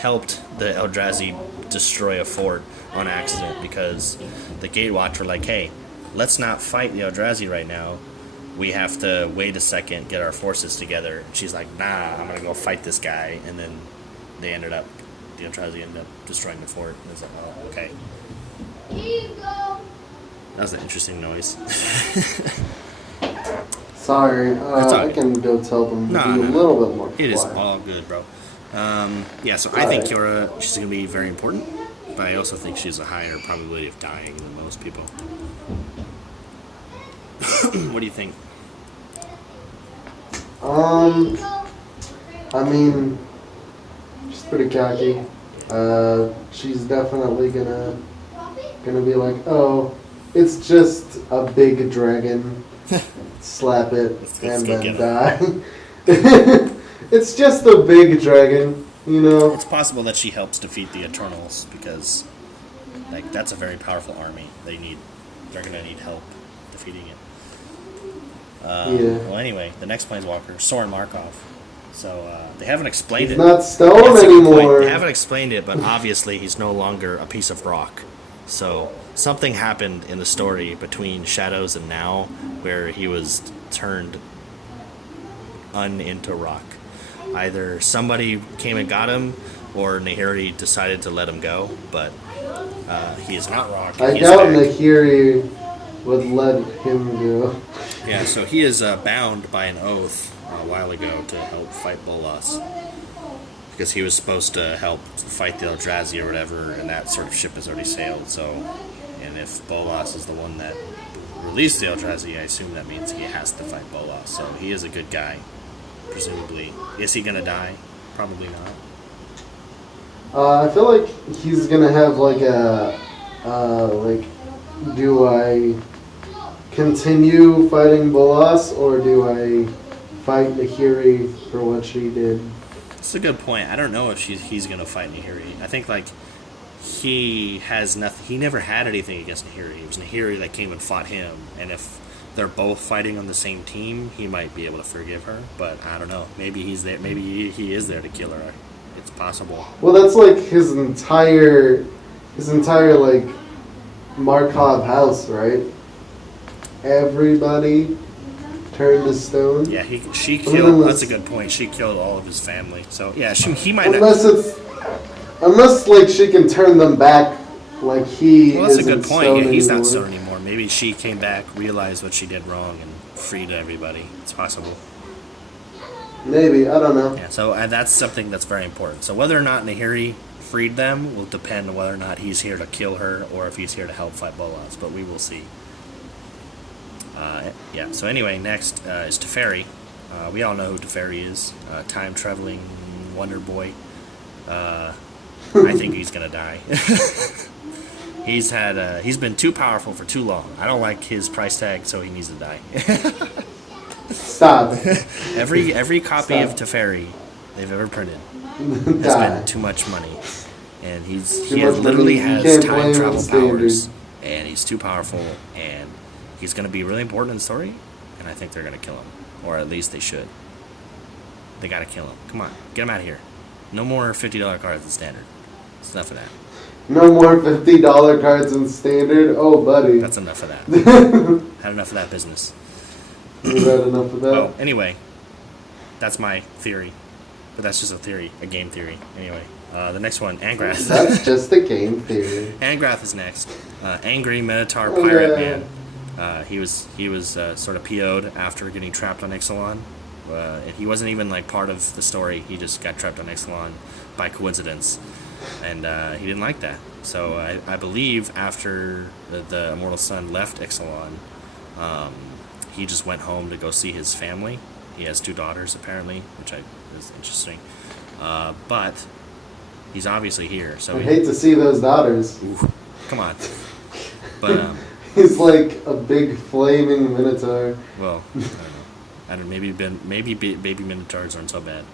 the Eldrazi destroy a fort on accident, because the Gatewatch were like, hey, let's not fight the Eldrazi right now. We have to wait a second, get our forces together. And she's like, nah, I'm going to go fight this guy. And then the Eldrazi ended up destroying the fort. And it's like, oh, okay. That was an interesting noise. Sorry, I okay. can go tell them to No, be a no, little bit more It is quiet. all good, bro. Yeah, so I think Kiora, she's going to be very important. But I also think she's a higher probability of dying than most people. What do you think? I mean, she's pretty cocky. She's definitely gonna be like, oh, it's just a big dragon. Slap it Let's and go then get die. It's just a big dragon, you know. It's possible that she helps defeat the Eternals, because, like, that's a very powerful army. They're gonna need help defeating it. Yeah. Well, anyway, the next planeswalker, Soren Markov. So they haven't explained He's it. not stone That's a good point. anymore. They haven't explained it, but obviously he's no longer a piece of rock. So something happened in the story between Shadows and now, where he was turned into rock. Either somebody came and got him, or Nahiri decided to let him go. But he is not rock. I He is doubt back. Nahiri would let him go. Yeah, so he is bound by an oath a while ago to help fight Bolas, because he was supposed to help fight the Eldrazi or whatever, and that sort of ship has already sailed. So, and if Bolas is the one that released the Eldrazi, I assume that means he has to fight Bolas. So he is a good guy, presumably. Is he gonna die? Probably not. I feel like he's gonna have like a do I continue fighting Bolas, or do I fight Nahiri for what she did? That's a good point. I don't know if he's gonna fight Nahiri. I think, like, he has nothing. He never had anything against Nahiri. It was Nahiri that came and fought him. And if they're both fighting on the same team, he might be able to forgive her. But I don't know. Maybe he's there. Maybe he is there to kill her. It's possible. Well, that's like his entire like Markov house, right? Everybody turned to stone. Yeah, she killed. That's a good point. She killed all of his family. So yeah, he might not. Unless like she can turn them back, like he. Well, that's a isn't good point. stone Yeah, he's not anymore. stone anymore. Maybe she came back, realized what she did wrong, and freed everybody. It's possible. Maybe, I don't know. Yeah, so that's something that's very important. So whether or not Nahiri freed them will depend on whether or not he's here to kill her, or if he's here to help fight Bolas. But we will see. Yeah. So anyway, next is Teferi. We all know who Teferi is. Time traveling Wonder Boy. I think he's gonna die. He's been too powerful for too long. I don't like his price tag, so he needs to die. Stop. Every copy of Teferi they've ever printed has Die. been too much money, and he much literally money. You has can't time blame travel him, standard. powers, and he's too powerful, and he's going to be really important in the story, and I think they're going to kill him, or at least they should. They got to kill him. Come on, get him out of here. No more $50 cards in standard. It's enough of that. No more $50 cards in standard. Oh, buddy. That's enough of that. Had enough of that business. We've had enough of that. Well, anyway, that's my theory. But that's just a theory, a game theory. Anyway, the next one, Angrath. That's just a game theory. Angrath is next. Angry Minotaur Oh, Pirate yeah. Man. He was sort of PO'd after getting trapped on Ixalan. And he wasn't even like part of the story. He just got trapped on Ixalan by coincidence, and he didn't like that. So I believe after the Immortal Sun left Ixalan, he just went home to go see his family. He has 2 daughters apparently, which is interesting. But he's obviously here. So I hate to see those daughters. come on. But He's like a big flaming minotaur. well, I don't know. Maybe baby minotaurs aren't so bad.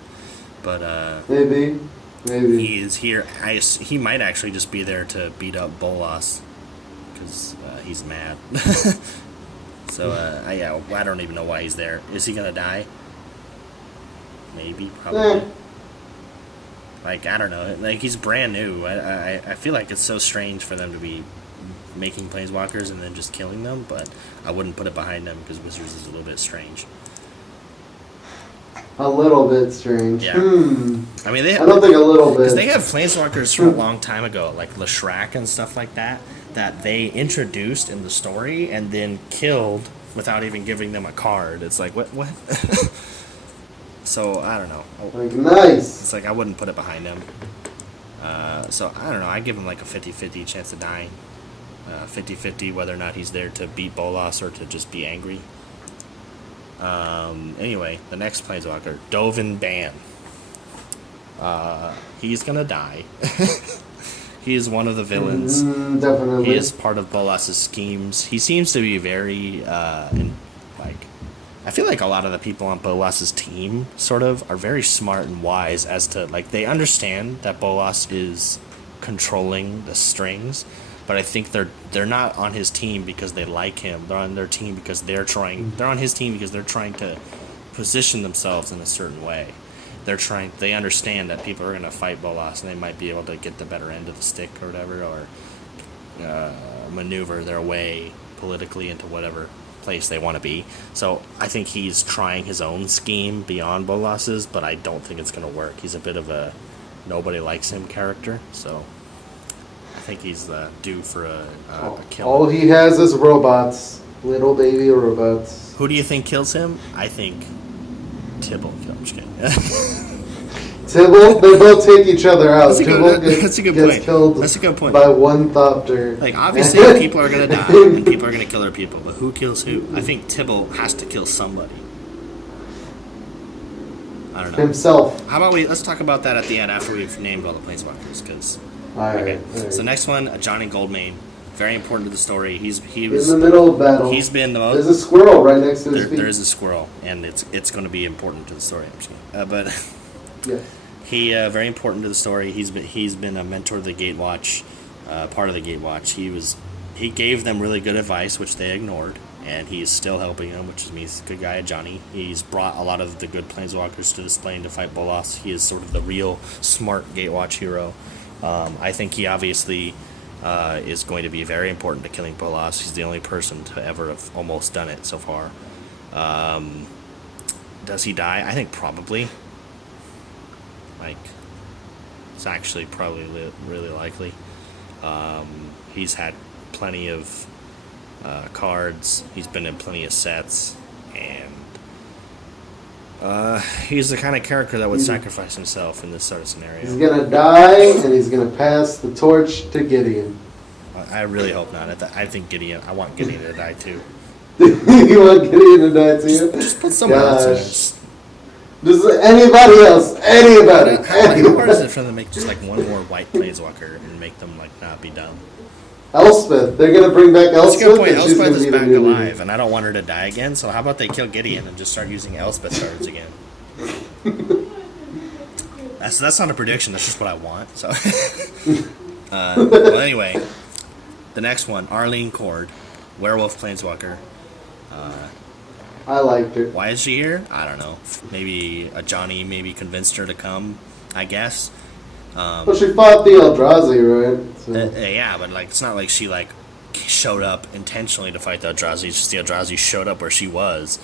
But Maybe. he is here. He might actually just be there to beat up Bolas because he's mad. So I don't even know why he's there. Is he gonna die? Maybe, probably. Like, I don't know. Like, he's brand new. I feel like it's so strange for them to be making planeswalkers and then just killing them, but I wouldn't put it behind them because Wizards is a little bit strange. A little bit strange. Yeah. I mean, I don't think a little bit. because they have planeswalkers from a long time ago, like Leshrac and stuff like that they introduced in the story and then killed without even giving them a card. It's like, what? So, I don't know. Like, nice. It's like, I wouldn't put it behind him. So, I don't know. I give him like a 50-50 chance of dying. 50-50 whether or not he's there to beat Bolas or to just be angry. Anyway, the next planeswalker, Dovin Ban. He's gonna die. He is one of the villains. Definitely. He is part of Bolas's schemes. He seems to be very, I feel like a lot of the people on Bolas's team sort of are very smart and wise as to, like, they understand that Bolas is controlling the strings, but I think they're not on his team because they like him. They're on their team because they're on his team because they're trying to position themselves in a certain way. They understand that people are going to fight Bolas and they might be able to get the better end of the stick or whatever, or maneuver their way politically into whatever place they want to be. So I think he's trying his own scheme beyond Bolas's, but I don't think it's going to work. He's a bit of a nobody likes him character, so I think he's due for a kill. All he has is robots. Little baby robots. Who do you think kills him? I think Tibble kills him. I'm just kidding. Tibble, they both take each other out. That's a good- Tibble that's a good gets point. killed That's a good point. by one Thopter. Like, obviously, people are going to die, and people are going to kill their people, but who kills who? I think Tibble has to kill somebody. I don't know. Himself. How about let's talk about that at the end after we've named all the planeswalkers, because... Alright. So next one, Johnny Goldmane. Very important to the story. He In was the middle of battle. He's been the most... There's a squirrel right next to his feet. There is a squirrel, and it's going to be important to the story. I'm just kidding. But Yeah. he very important to the story. He's been a mentor of the Gatewatch, part of the Gatewatch. He gave them really good advice, which they ignored, and he's still helping them, which means he's a good guy, Johnny. He's brought a lot of the good planeswalkers to this plane to fight Bolas. He is sort of the real smart Gatewatch hero. I think he obviously is going to be very important to killing Bolas. He's the only person to ever have almost done it so far. Does he die? I think probably. Like, it's actually probably really likely. He's had plenty of cards. He's been in plenty of sets, and he's the kind of character that would sacrifice himself in this sort of scenario. He's gonna die, and he's gonna pass the torch to Gideon. I really hope not. I think Gideon. I want Gideon to die too. You want Gideon to die too? Just put someone else in it. Just anybody else. Anybody. How hard is it for them to make just like one more white planeswalker and make them like not be dumb? Elspeth. They're gonna bring back That's Elspeth. a good point. and she's Elspeth gonna is be the back new alive, leader. and I don't want her to die again. So how about they kill Gideon and just start using Elspeth cards again? That's not a prediction. That's just what I want. So, well, anyway, the next one, Arlene Cord, werewolf planeswalker. I liked it. Why is she here? I don't know. Maybe a Johnny maybe convinced her to come, I guess. Well, she fought the Eldrazi, right? So. Yeah, but like it's not like she like showed up intentionally to fight the Eldrazi. It's just the Eldrazi showed up where she was.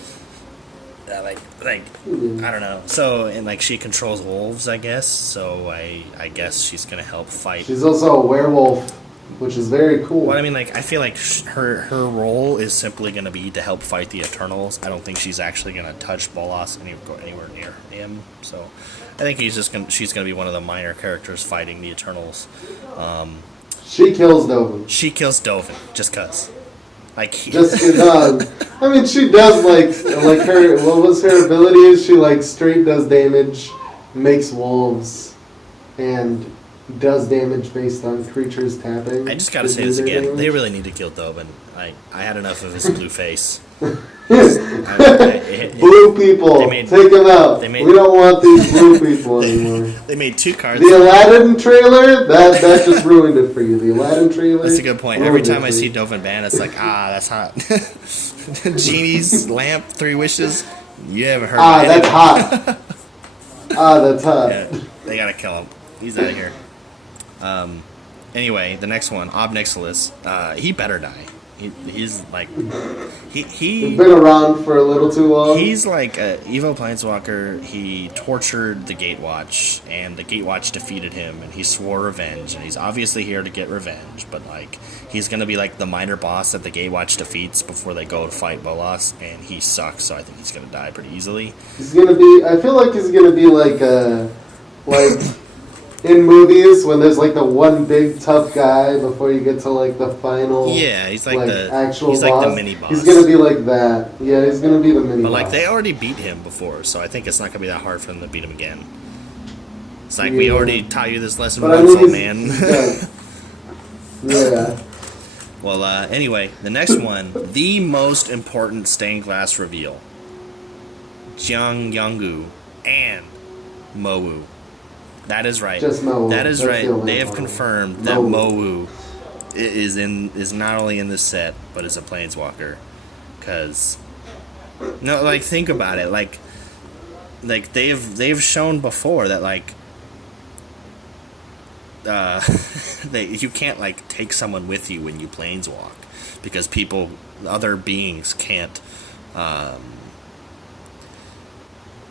like I don't know. So and like she controls wolves, I guess. So I guess she's gonna help fight. She's also a werewolf, which is very cool. Well, I mean, like I feel like her role is simply gonna be to help fight the Eternals. I don't think she's actually gonna touch Bolas and go anywhere near him. So I think she's gonna be one of the minor characters fighting the Eternals. She kills Dovin. She kills Dovin just cause. Like Just I mean, she does like her. What was her ability? Is she like straight does damage, makes wolves, and does damage based on creatures tapping. I just gotta say this again. They really need to kill Dovin. I had enough of his blue face. Blue people, take them out. We don't want these blue people anymore. They made 2 cards. The Aladdin trailer, that just ruined it for you. The Aladdin trailer. That's a good point. Every time I see Dovin Ban, it's like, that's hot. Genie's lamp, 3 wishes. You haven't heard. That's hot. That's hot. Yeah, they gotta kill him. He's out of here. Anyway, the next one, Ob Nixilis. He better die. He's like he's been around for a little too long. He's like a Evo Planeswalker. He tortured the Gatewatch, and the Gatewatch defeated him, and he swore revenge, and he's obviously here to get revenge, but like he's gonna be like the minor boss that the Gatewatch defeats before they go to fight Bolas, and he sucks, so I think he's gonna die pretty easily. He's gonna be I feel like he's gonna be like in movies when there's like the one big tough guy before you get to like the final. Yeah, he's like the actual he's boss. like the mini boss. He's gonna be like that. Yeah, he's gonna be the mini But boss. like they already beat him before, so I think it's not gonna be that hard for them to beat him again. It's like we already taught you this lesson once, old man. Yeah. Well, anyway, the next one, the most important stained glass reveal. Jiang Yanggu and Mowu. That is right. Just Mowu. That is That's right. the only They have one. confirmed that Mowu is not only in this set, but is a planeswalker. Cause no, like think about it. Like they've shown before that like you can't like take someone with you when you planeswalk because other beings can't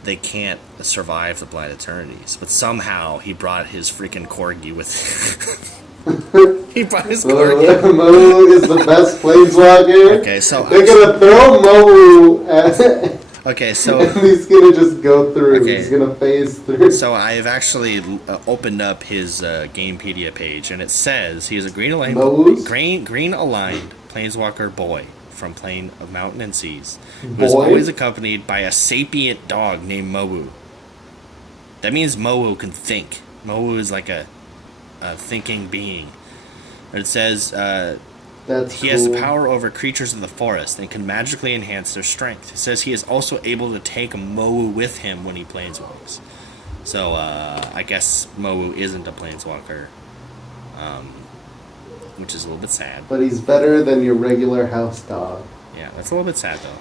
they can't survive the Blind Eternities. But somehow he brought his freaking corgi with him. He brought his corgi. Mowu is the best planeswalker. Okay, so they're gonna throw Mowu at okay, so and he's gonna just go through. Okay. He's gonna phase through. So I have actually opened up his Gamepedia page, and it says he is a green aligned planeswalker boy from Plane of Mountain and Seas, who is always accompanied by a sapient dog named Mowu. That means Mowu can think. Mowu is like a thinking being. It says he has the power over creatures of the forest and can magically enhance their strength. It says he is also able to take Mowu with him when he planeswalks. So I guess Mowu isn't a planeswalker, which is a little bit sad. But he's better than your regular house dog. Yeah, that's a little bit sad though.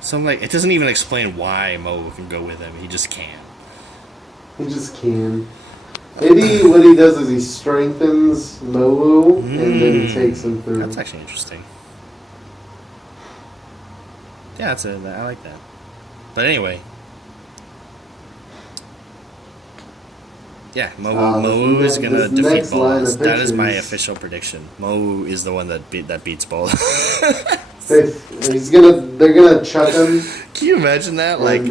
So like, it doesn't even explain why Mowu can go with him. He just can. He just can. Maybe what he does is he strengthens Mowu and then he takes him through. That's actually interesting. Yeah, I like that. But anyway. Yeah, Mowu is going to defeat Bolas. That is my official prediction. Mowu is the one that beats Bolas. They're gonna chuck him. Can you imagine that? Like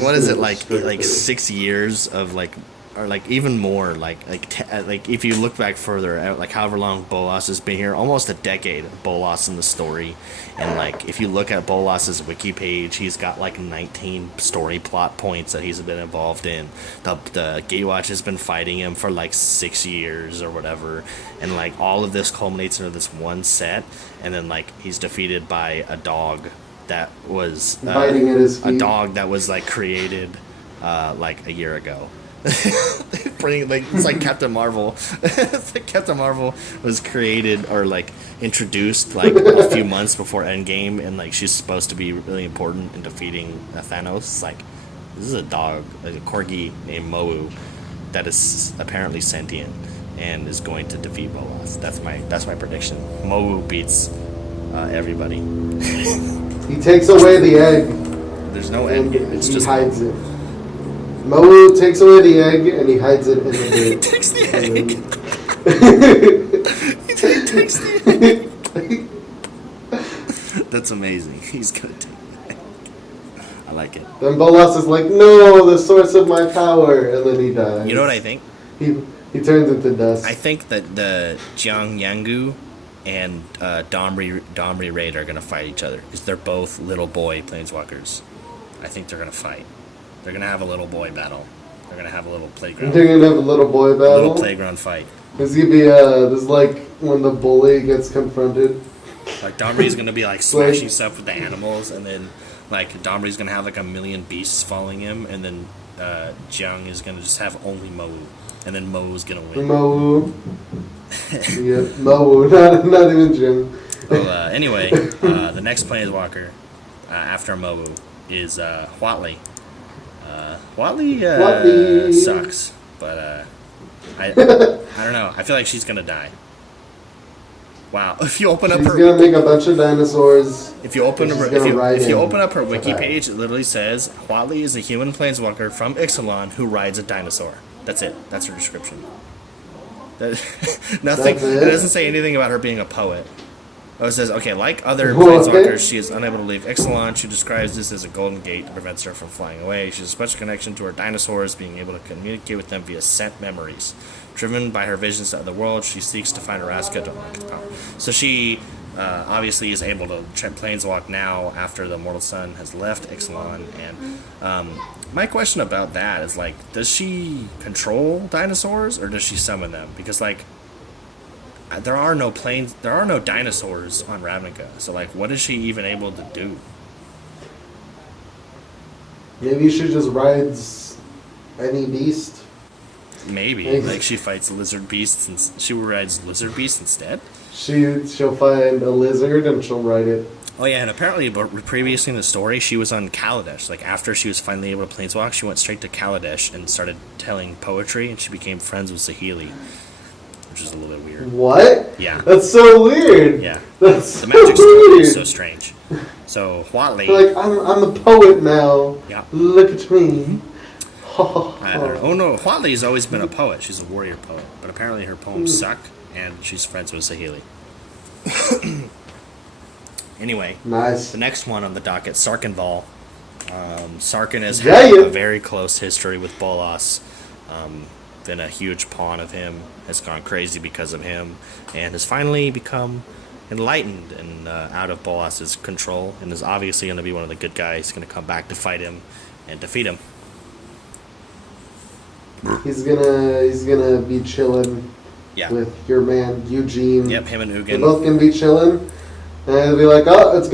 what is it like 6 years of like, or like even more like if you look back further, like however long Bolas has been here, almost a decade of Bolas in the story, and like if you look at Bolas's wiki page, he's got like 19 story plot points that he's been involved in. The Gatewatch has been fighting him for like 6 years or whatever, and like all of this culminates into this one set, and then like he's defeated by a dog that was biting at his feet. A dog that was like created like a year ago. It's like Captain Marvel. It's like Captain Marvel was created or like introduced like a few months before Endgame, and like she's supposed to be really important in defeating Thanos. It's like this is a dog, like a corgi named Mowu, that is apparently sentient and is going to defeat Bolas. That's my prediction. Mowu beats everybody. He takes away the egg There's no and endgame. It's he just hides it. Moe takes away the egg and he hides it in the he dirt. takes the And egg. then- He takes the egg. That's amazing. He's gonna take the egg. I like it. Then Bolas is like, no, the source of my power, and then he dies. You know what I think? He turns into dust. I think that the Jiang Yangu and Domri Raid are gonna fight each other because they're both little boy planeswalkers. I think they're gonna fight. They're gonna have a little boy battle. They're gonna have a little playground. They're gonna have a little boy A battle. little playground fight. This gonna be this is like when the bully gets confronted. Like Domri's gonna be like smashing stuff with the animals, and then like Domri's gonna have like a million beasts following him, and then Jiang is gonna just have only Moe, and then Moe's gonna win. Moe. Yeah, Moe. Not even Jim. Well, anyway, the next planeswalker after Moe is Huatli. Huatli sucks, but I don't know. I feel like she's gonna die. Wow! If you open up She's her, gonna make a bunch of dinosaurs. if you open she's her, gonna ride if you in. open up her wiki page, it literally says Huatli is a human planeswalker from Ixalan who rides a dinosaur. That's it. That's her description. Nothing. That's It it? doesn't say anything about her being a poet. Oh, it says, okay, like other Well, okay. planeswalkers, she is unable to leave Ixalan. She describes this as a golden gate that prevents her from flying away. She has a special connection to her dinosaurs, being able to communicate with them via scent memories. Driven by her visions to other worlds, she seeks to find Araska to unlock its power. So she obviously is able to planeswalk now after the Mortal Sun has left Ixalan. And my question about that is, like, does she control dinosaurs or does she summon them? Because, like, there are no dinosaurs on Ravnica. So, like, what is she even able to do? Maybe she just rides any beast. Maybe, Thanks. like, she fights lizard beasts and she rides lizard beasts instead. She'll find a lizard and she'll ride it. Oh yeah, and apparently, but previously in the story, she was on Kaladesh. Like, after she was finally able to planeswalk, she went straight to Kaladesh and started telling poetry, and she became friends with Saheeli, which is a little bit weird. What? Yeah. That's so weird. Yeah. That's The magic so story weird. is so strange. So Huatli, Like, I'm a poet now. Yeah. Look at me. I don't know. Oh no, Huatli has always been a poet. She's a warrior poet, but apparently her poems suck, and she's friends with Saheeli. Anyway, Nice. the next one on the docket, Sarkhanval. Sarkhan has Yeah, had yeah. a very close history with Bolas. Been a huge pawn of him, has gone crazy because of him, and has finally become enlightened and out of Bolas's control, and is obviously going to be one of the good guys. Going to come back to fight him and defeat him. He's gonna be chilling Yeah. with your man Eugene. Yep. Him and They're Ugin. both gonna be chilling, and they'll be like, "Oh, it's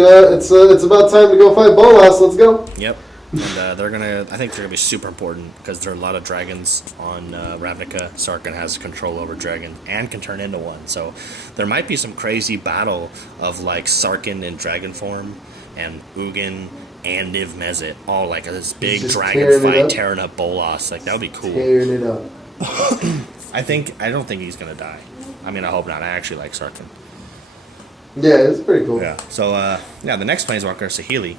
about time to go fight Bolas. Let's go." Yep. And I think they're gonna be super important because there are a lot of dragons on Ravnica. Sarkhan has control over dragons and can turn into one. So there might be some crazy battle of like Sarkhan in dragon form and Ugin and Niv Mizzet all like this big Just dragon tearing it fight up. tearing up Bolas. Like that would be cool. Tearing it up. I don't think he's gonna die. I mean, I hope not. I actually like Sarkhan. Yeah, it's pretty cool. Yeah. So the next planeswalker is Saheeli.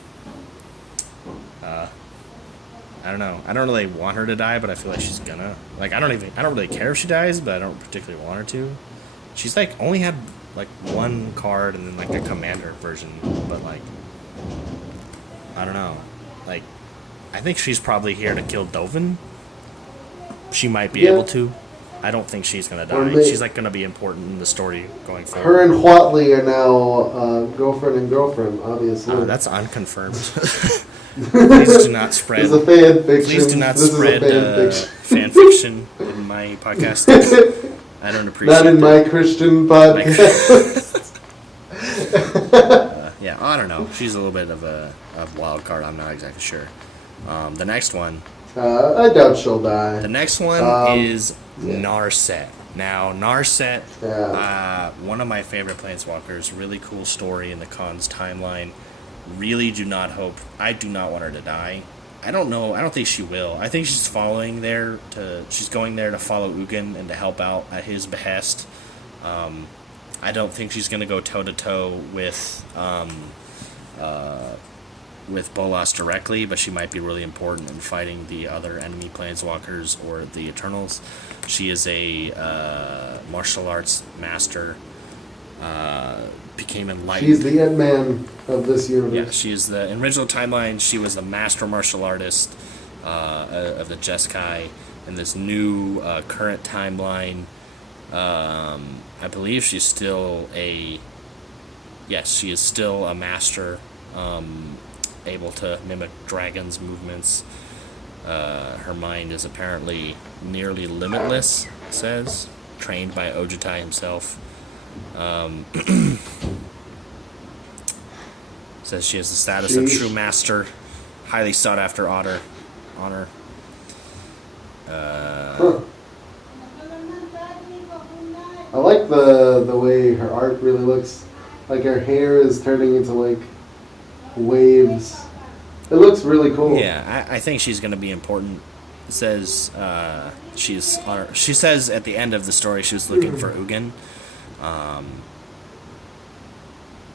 I don't know. I don't really want her to die, but I feel like she's gonna. Like, I don't really care if she dies, but I don't particularly want her to. She's like only had like one card and then like a commander version, but like I don't know. Like, I think she's probably here to kill Dovin. She might be Yeah. able to. I don't think she's gonna Or die. may- She's like gonna be important in the story going Her forward. and Huatli are now girlfriend and girlfriend, obviously. That's unconfirmed. Please do not spread. This is a fan fiction. Please do not This spread is a fan fiction in my podcast. I don't appreciate Not in that. my Christian podcast. Yeah, I don't know. She's a little bit of a wild card. I'm not exactly sure. The next one. I doubt she'll die. The next one is Narset. Now, Narset, one of my favorite planeswalkers. Really cool story in the Khan's timeline. Really I do not want her to die. I don't know. I don't think she will. I think she's going there to follow Ugin and to help out at his behest. I don't think she's going to go toe to toe with Bolas directly, but she might be really important in fighting the other enemy planeswalkers or the Eternals. She is a martial arts master. Became enlightened. She's the Ant-Man of this universe. Yeah, she is the in original timeline. She was the master martial artist of the Jeskai. In this new current timeline, I believe she's still a. Yes, she is still a master, able to mimic dragons' movements. Her mind is apparently nearly limitless. It says, trained by Ojutai himself. Says she has the status of true master, highly sought after honor. Huh. I like the way her art really looks. Like her hair is turning into like waves. It looks really cool. Yeah, I think she's going to be important. It says she says at the end of the story she was looking for Ugin.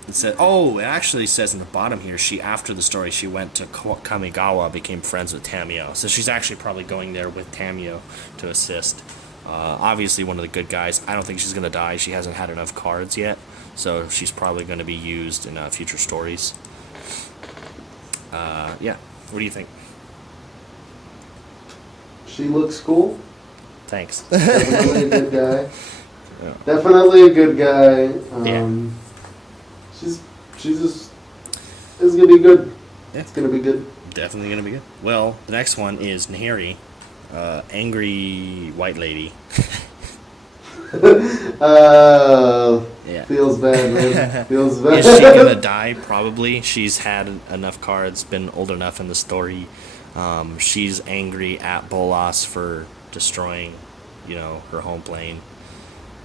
It actually says in the bottom here, after the story, she went to Kamigawa, became friends with Tamio. So she's actually probably going there with Tamio to assist. Obviously one of the good guys. I don't think she's going to die. She hasn't had enough cards yet. So she's probably going to be used in future stories. Yeah. What do you think? She looks cool. Thanks. Definitely a good guy. Yeah. Definitely a good guy. Yeah. She's just. It's gonna be good. Yeah. It's gonna be good. Definitely gonna be good. Well, the next one is Nahiri, angry white lady. Yeah. Feels bad, man. Feels bad. Is she gonna die? Probably. She's had enough cards, been old enough in the story. She's angry at Bolas for destroying, her home plane.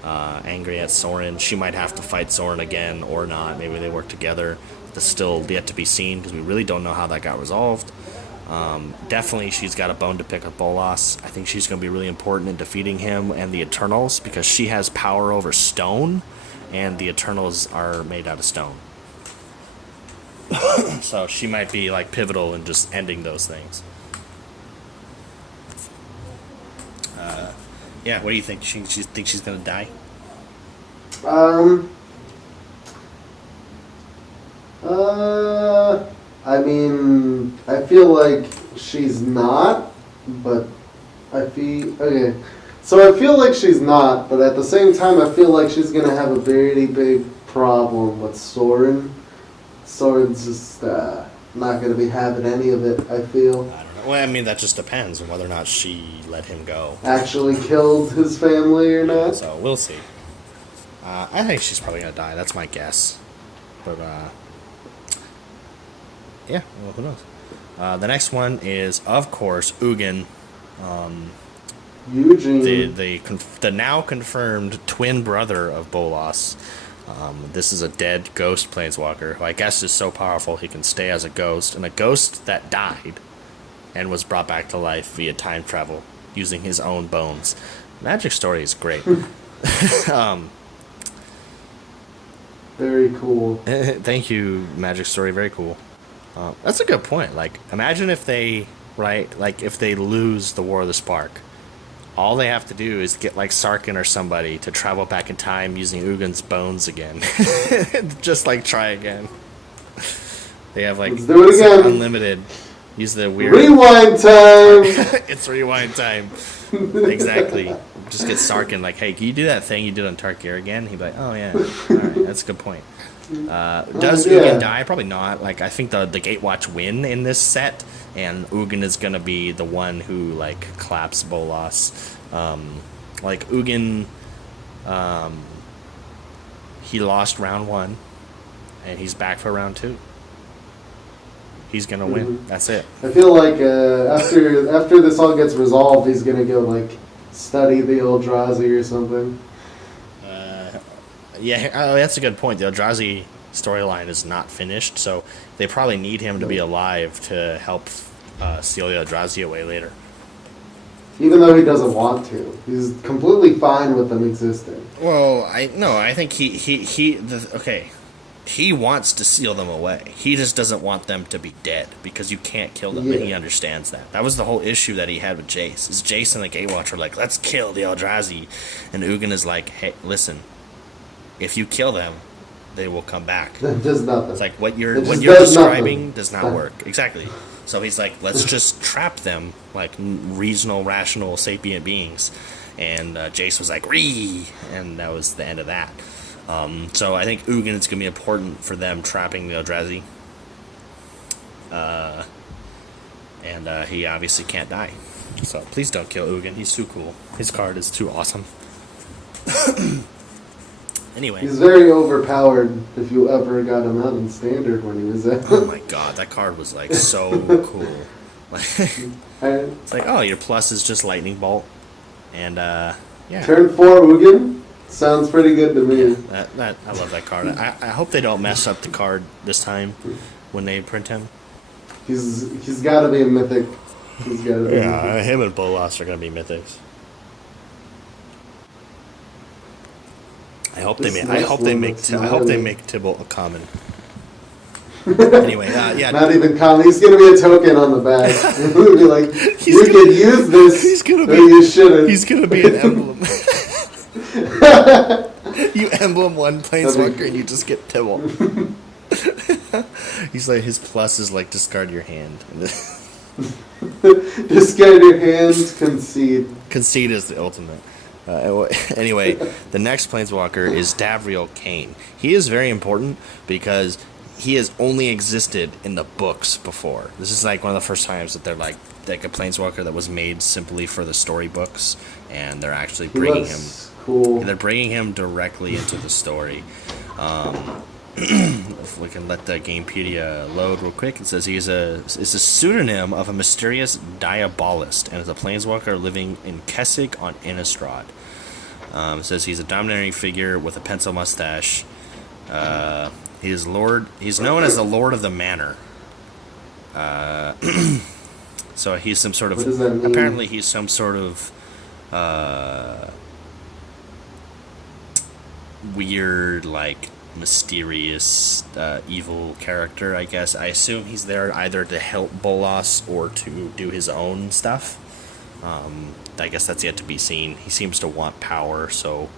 Angry at Sorin. She might have to fight Sorin again or not. Maybe they work together. That's still yet to be seen because we really don't know how that got resolved. Definitely she's got a bone to pick with Bolas. I think she's going to be really important in defeating him and the Eternals because she has power over stone and the Eternals are made out of stone. So she might be like pivotal in just ending those things. Yeah, what do you think? She think she's gonna die? I mean, I feel like she's not, but okay. So I feel like she's not, but at the same time, I feel like she's gonna have a very big problem with Sorin. Sorin's just not gonna be having any of it. I feel. I don't know. Well, I mean, that just depends on whether or not she let him go. Actually killed his family or not. So we'll see. I think she's probably gonna die. That's my guess. But yeah. Well, who knows? The next one is, of course, Ugin. Eugene. The now confirmed twin brother of Bolas. This is a dead ghost planeswalker who I guess is so powerful he can stay as a ghost, and a ghost that died and was brought back to life via time travel using his own bones. Magic story is great. Very cool. Thank you, Magic story. Very cool. That's a good point. Like, imagine if they lose the War of the Spark. All they have to do is get like Sarkin or somebody to travel back in time using Ugin's bones again. Just like try again. They have like Let's do it again. unlimited. Use the weird Rewind time. It's rewind time. Exactly. Just get Sarkin like, hey, can you do that thing you did on Tarkir again? He'd be like, oh yeah. Alright, that's a good point. Does Ugin die? Probably not. Like, I think the Gatewatch win in this set, and Ugin is gonna be the one who like claps Bolas. Like Ugin, he lost round 1, and he's back for round 2. He's gonna win. That's it. I feel like after this all gets resolved, he's gonna go like study the Eldrazi or something. Yeah, that's a good point. The Eldrazi storyline is not finished, so they probably need him to be alive to help seal the Eldrazi away later. Even though he doesn't want to. He's completely fine with them existing. Well, I think he wants to seal them away. He just doesn't want them to be dead because you can't kill them, and he understands that. That was the whole issue that he had with Jace. Is Jace and the Gatewatch were like, let's kill the Eldrazi, and Ugin is like, hey, listen, if you kill them, they will come back. That does nothing. It's like what you're describing does not work. Exactly. So he's like, let's just trap them like reasonable, rational, sapient beings. And Jace was like, "Ree," and that was the end of that. So I think Ugin is going to be important for them trapping the Eldrazi. And he obviously can't die. So please don't kill Ugin. He's too cool. His card is too awesome. Anyway. He's very overpowered if you ever got him out in Standard when he was out. Oh my god, that card was like so cool. It's like, oh, your plus is just Lightning Bolt. And yeah. Turn 4 Ugin sounds pretty good to me. That I love that card. I hope they don't mess up the card this time when they print him. He's got to be a mythic. He's got to be. Yeah, him and Bolas are gonna be mythics. I hope they make Tibble a common. Anyway, yeah. Not even common. He's gonna be a token on the back. He'll be like, you could use this, but you shouldn't. He's gonna be an emblem. You emblem one planeswalker and you just get Tibble. He's like, his plus is like discard your hand. Discard your hand, concede. Concede is the ultimate. Anyway, the next planeswalker is Davriel Kane. He is very important because he has only existed in the books before. This is like one of the first times that they're like a planeswalker that was made simply for the storybooks, and they're actually bringing him. Cool. They're bringing him directly into the story. If we can let the Gamepedia load real quick, it says he's a pseudonym of a mysterious diabolist and is a planeswalker living in Kessig on Innistrad. It says he's a domineering figure with a pencil mustache. He's known as the Lord of the Manor. So he's some sort of. What does that mean? Apparently, he's some sort of weird, like mysterious, evil character. I guess. I assume he's there either to help Bolas or to do his own stuff. I guess that's yet to be seen. He seems to want power, so.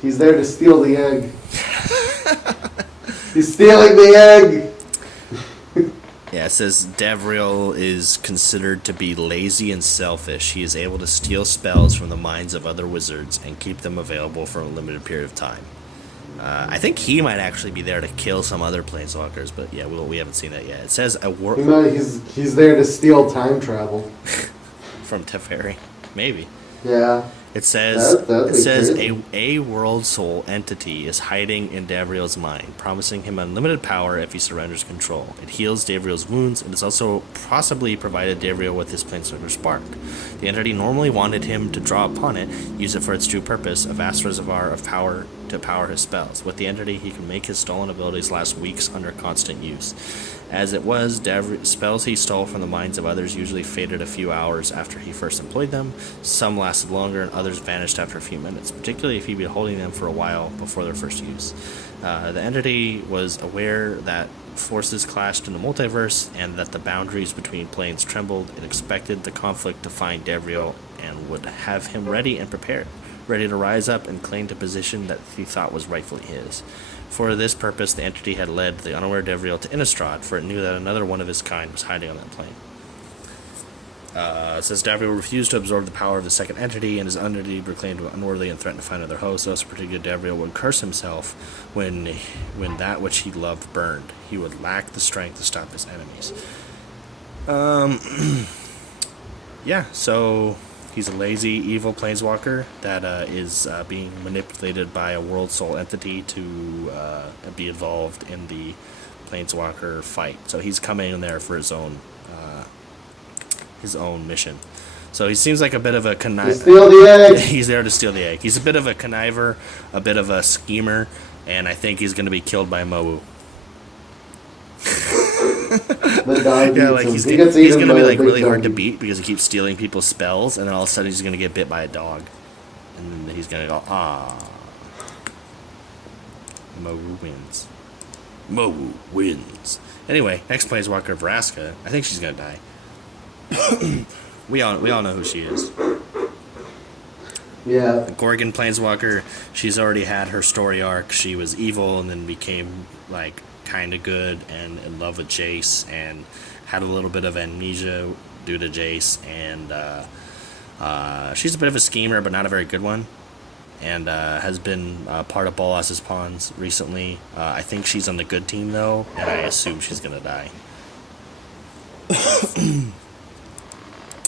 He's there to steal the egg. He's stealing the egg! Yeah, it says Davriel is considered to be lazy and selfish. He is able to steal spells from the minds of other wizards and keep them available for a limited period of time. I think he might actually be there to kill some other planeswalkers, but yeah, we haven't seen that yet. It says he's there to steal time travel. From Teferi. Maybe. Yeah. It says crazy. a world soul entity is hiding in Davriel's mind, promising him unlimited power if he surrenders control. It heals Davriel's wounds and has also possibly provided Davriel with his planeswalker spark. The entity normally wanted him to draw upon it, use it for its true purpose, a vast reservoir of power to power his spells. With the entity, he can make his stolen abilities last weeks under constant use. As it was, spells he stole from the minds of others usually faded a few hours after he first employed them. Some lasted longer and others vanished after a few minutes, particularly if he'd been holding them for a while before their first use. The entity was aware that forces clashed in the multiverse and that the boundaries between planes trembled. It expected the conflict to find Davriel and would have him ready and prepared, ready to rise up and claim the position that he thought was rightfully his. For this purpose, the entity had led the unaware Davriel to Innistrad, for it knew that another one of his kind was hiding on that plane. It says Davriel refused to absorb the power of the second entity, and his entity proclaimed him unworthy and threatened to find another host. Thus, predicted Davriel would curse himself when that which he loved burned. He would lack the strength to stop his enemies. Yeah, so he's a lazy, evil planeswalker that is being manipulated by a world soul entity to be involved in the planeswalker fight. So he's coming in there for his own mission. So he seems like a bit of a conniver. Steal the egg. He's there to steal the egg. He's a bit of a conniver, a bit of a schemer, and I think he's going to be killed by Mobu. the dog Yeah, eats like him. he's He gets gonna eaten be by a like big really hard to doggy. beat because he keeps stealing people's spells, and then all of a sudden he's gonna get bit by a dog, and then he's gonna go Mowu wins. Mowu wins. Anyway, next planeswalker Vraska. I think she's gonna die. we all know who she is. Yeah. The Gorgon planeswalker. She's already had her story arc. She was evil and then became like kind of good and in love with Jace and had a little bit of amnesia due to Jace, and she's a bit of a schemer but not a very good one, and has been part of Bolas's pawns recently. I think she's on the good team though, and I assume she's gonna die.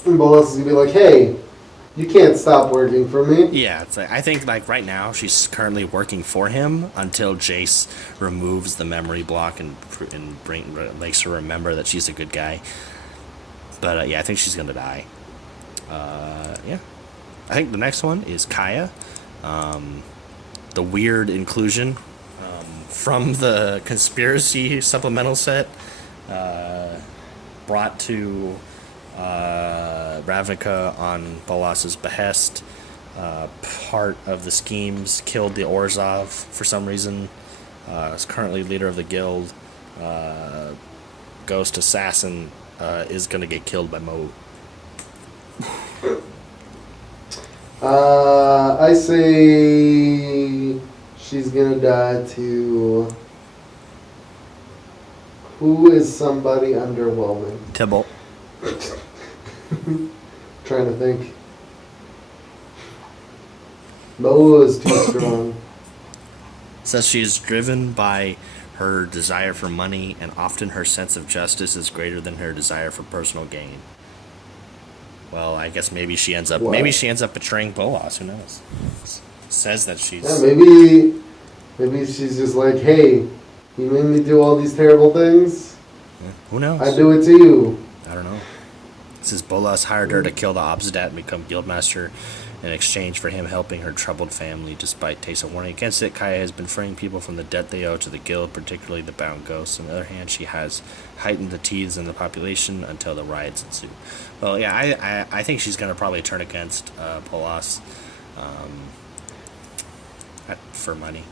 And Bolas is gonna be like, hey, you can't stop working for me. Yeah, it's like, I think like right now she's currently working for him until Jace removes the memory block and makes her remember that she's a good guy. But yeah, I think she's gonna die. Yeah, I think the next one is Kaya, the weird inclusion from the conspiracy supplemental set, brought to Ravnica on Bolas's behest. Part of the schemes, killed the Orzhov for some reason. Is currently leader of the guild. Ghost assassin is gonna get killed by Mo. I say she's gonna die to. Who is somebody underwhelming? Tybalt. Trying to think. Mo is too strong. Says she is driven by her desire for money, and often her sense of justice is greater than her desire for personal gain. Well, I guess maybe she ends up betraying Bolas. Who knows? Says that she's. Yeah, maybe she's just like, hey, you made me do all these terrible things. Yeah, who knows? I do it to you. I don't know. It says Bolas hired her to kill the Obsidat and become guildmaster in exchange for him helping her troubled family. Despite Taysa warning against it, Kaya has been freeing people from the debt they owe to the guild, particularly the bound ghosts. On the other hand, she has heightened the teeths in the population until the riots ensue. Well, yeah, I think she's going to probably turn against Bolas for money.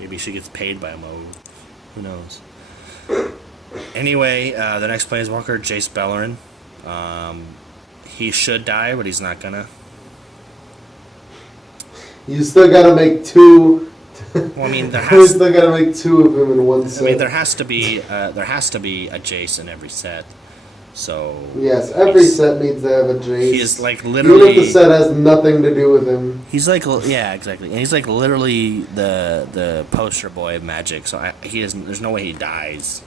Maybe she gets paid by Mo. Who knows? Anyway, the next planeswalker, Jace Beleren. He should die, but he's not gonna. You still gotta make two. Well, I mean, You still gotta make two of him in one set. I mean, there has to be a Jace in every set. So yes, every set needs to have a Jace. he is like literally. Even if the set has nothing to do with him. He's like, yeah, exactly, and he's like literally the poster boy of Magic. So there's no way he dies.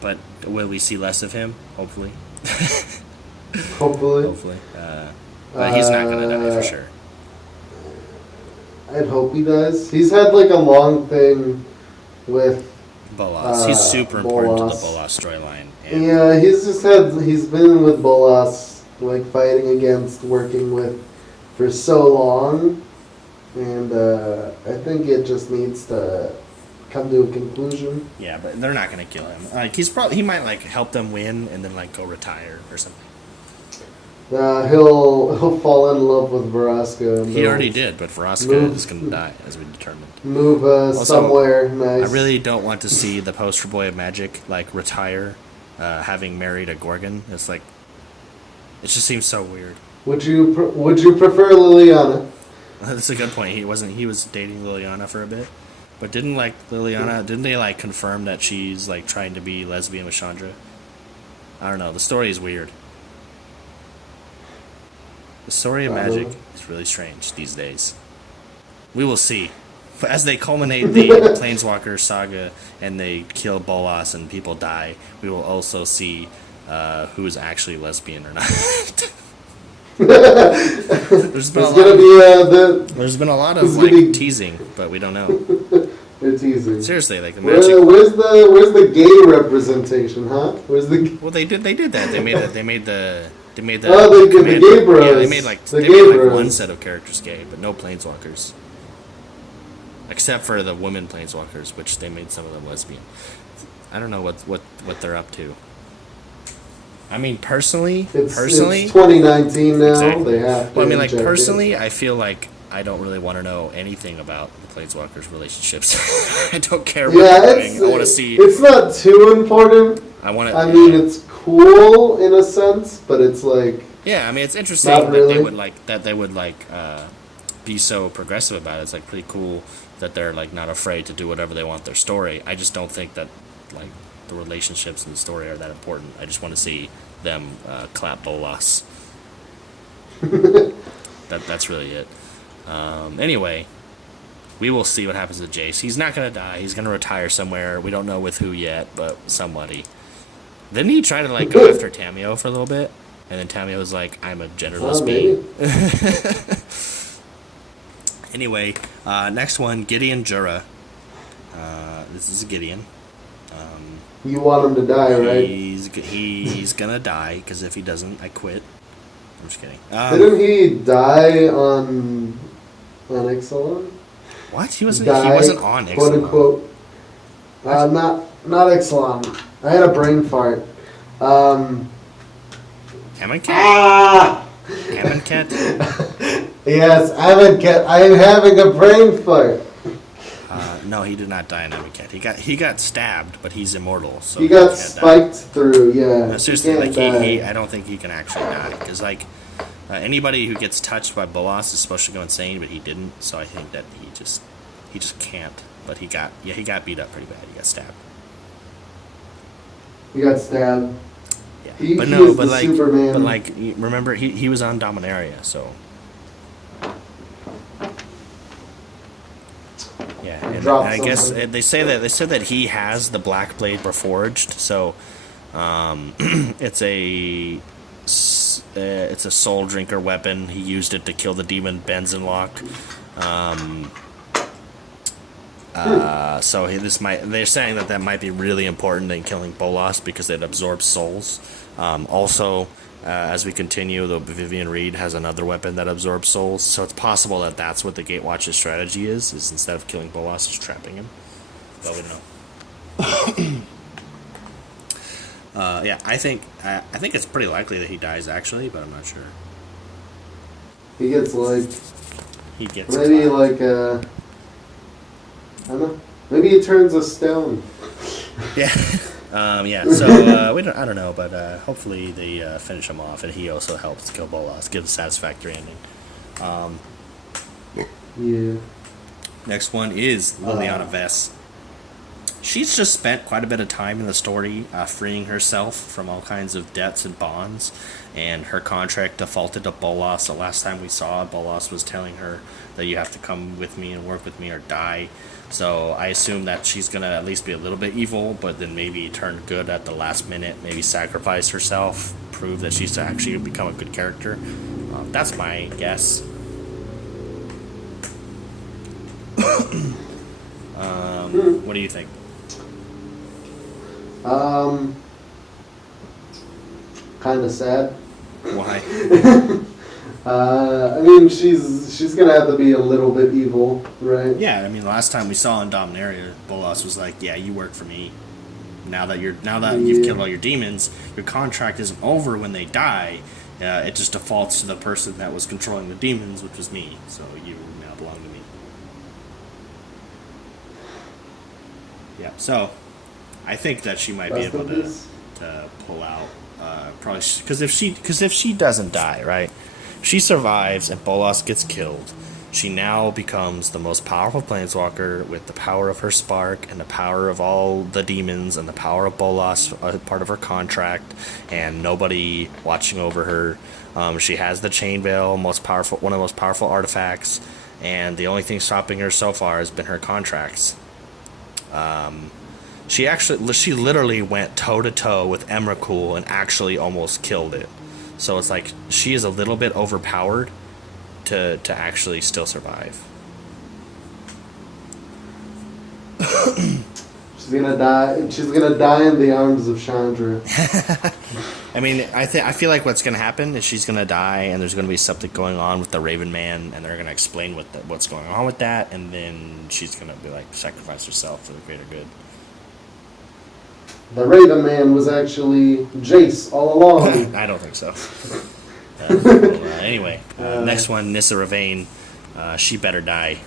But will we see less of him? Hopefully. Hopefully. Hopefully. But he's not gonna die for sure. I'd hope he does. He's had like a long thing with Bolas. He's super important to the Bolas. Bolas storyline. Yeah, he's been with Bolas, like fighting against, working with for so long, and I think it just needs to come to a conclusion. Yeah, but they're not gonna kill him. Like he might like help them win and then like go retire or something. He'll fall in love with Vraska. He already did, but Vraska is gonna die, as we determined. Move also, somewhere nice. I really don't want to see the poster boy of Magic like retire, having married a Gorgon. It's like, it just seems so weird. Would you prefer Liliana? That's a good point. He was dating Liliana for a bit, but didn't they like confirm that she's like trying to be lesbian with Chandra? I don't know. The story is weird. The story of Magic is really strange these days. We will see. But as they culminate the Planeswalker saga and they kill Bolas and people die, we will also see who is actually lesbian or not. There's been a lot of like teasing, but we don't know. They're teasing. Seriously, like the Magic. Where's the gay representation, huh? Where's the? Well, they did that. They made the. Oh, they did the gay bros. Yeah, they made like one set of characters gay, but no planeswalkers. except for the women planeswalkers, which they made some of them lesbian. I don't know what they're up to. I mean, personally, It's 2019 now. exactly. They have to. Well, I mean, like inject personally, it. I feel like I don't really want to know anything about the planeswalkers' relationships. I don't care what they're doing. I want to see. It's not too important. I want to. I mean, it's cool in a sense, but it's like. Yeah, I mean, it's interesting Not that really. they would be so progressive about it. It's like pretty cool that they're like not afraid to do whatever they want with their story. I just don't think that like the relationships in the story are that important. I just want to see them clap Bolas. That's really it. Anyway, we will see what happens to Jace. He's not gonna die. He's gonna retire somewhere. We don't know with who yet, but somebody. Didn't he try to like go after Tamio for a little bit? And then Tamio was like, "I'm a genderless being." Anyway, next one, Gideon Jura. This is Gideon. You want him to die, right? He's gonna die because if he doesn't, I quit. I'm just kidding. Didn't he die on Ixalan? What? He wasn't on Ixalan. Quote unquote. Not Ixalan. I had a brain fart. Amonkhet? Ah! Amonkhet? Yes, Amonkhet. I am having a brain fart. No, he did not die in Amonkhet. He got stabbed, but he's immortal. So He got can't spiked through. Yeah. No, seriously, He like can't he, die. I don't think he can actually die because like anybody who gets touched by Bolas is supposed to go insane, but he didn't. So I think that he just can't. But he got beat up pretty bad. He got stabbed. He got stabbed. Yeah, He but is the like, Superman. but like, remember he was on Dominaria, so yeah. And Drop I guess something. they said that he has the Black Blade reforged, so it's a Soul Drinker weapon. He used it to kill the demon Benzenlock. So they're saying that might be really important in killing Bolas because it absorbs souls. Also, as we continue, the Vivian Reed has another weapon that absorbs souls, so it's possible that that's what the Gatewatch's strategy is instead of killing Bolas, just trapping him. But we don't know. Yeah, I think it's pretty likely that he dies actually, but I'm not sure. He gets like He gets maybe clapped. like I don't know. Maybe he turns a stone. Yeah. Yeah, so I don't know, but hopefully they finish him off, and he also helps kill Bolas, give a satisfactory ending. Yeah. Next one is Liliana Vess. She's just spent quite a bit of time in the story freeing herself from all kinds of debts and bonds, and her contract defaulted to Bolas. The last time we saw Bolas was telling her that you have to come with me and work with me or die. So I assume that she's going to at least be a little bit evil, but then maybe turn good at the last minute, maybe sacrifice herself, prove that she's actually become a good character. That's my guess. What do you think? Kind of sad. Why? I mean, she's gonna have to be a little bit evil, right? Yeah, I mean, the last time we saw in Dominaria, Bolas was like, "Yeah, you work for me. Now that you've killed all your demons, your contract isn't over when they die. It just defaults to the person that was controlling the demons, which was me. So you now belong to me." Yeah. So I think that she might be Rest able in peace. to pull out. Probably because if she doesn't die, right? She survives and Bolas gets killed. She now becomes the most powerful planeswalker with the power of her spark and the power of all the demons and the power of Bolas, part of her contract, and nobody watching over her. She has the Chain Veil, one of the most powerful artifacts, and the only thing stopping her so far has been her contracts. She literally went toe to toe with Emrakul and actually almost killed it. So it's like she is a little bit overpowered to actually still survive. She's She's gonna die. She's gonna die in the arms of Chandra. I mean, I feel like what's gonna happen is she's gonna die, and there's gonna be something going on with the Raven Man, and they're gonna explain what's going on with that, and then she's gonna be like sacrifice herself for the greater good. The Raven Man was actually Jace all along. I don't think so. Anyway, next one, Nissa Ravane. She better die.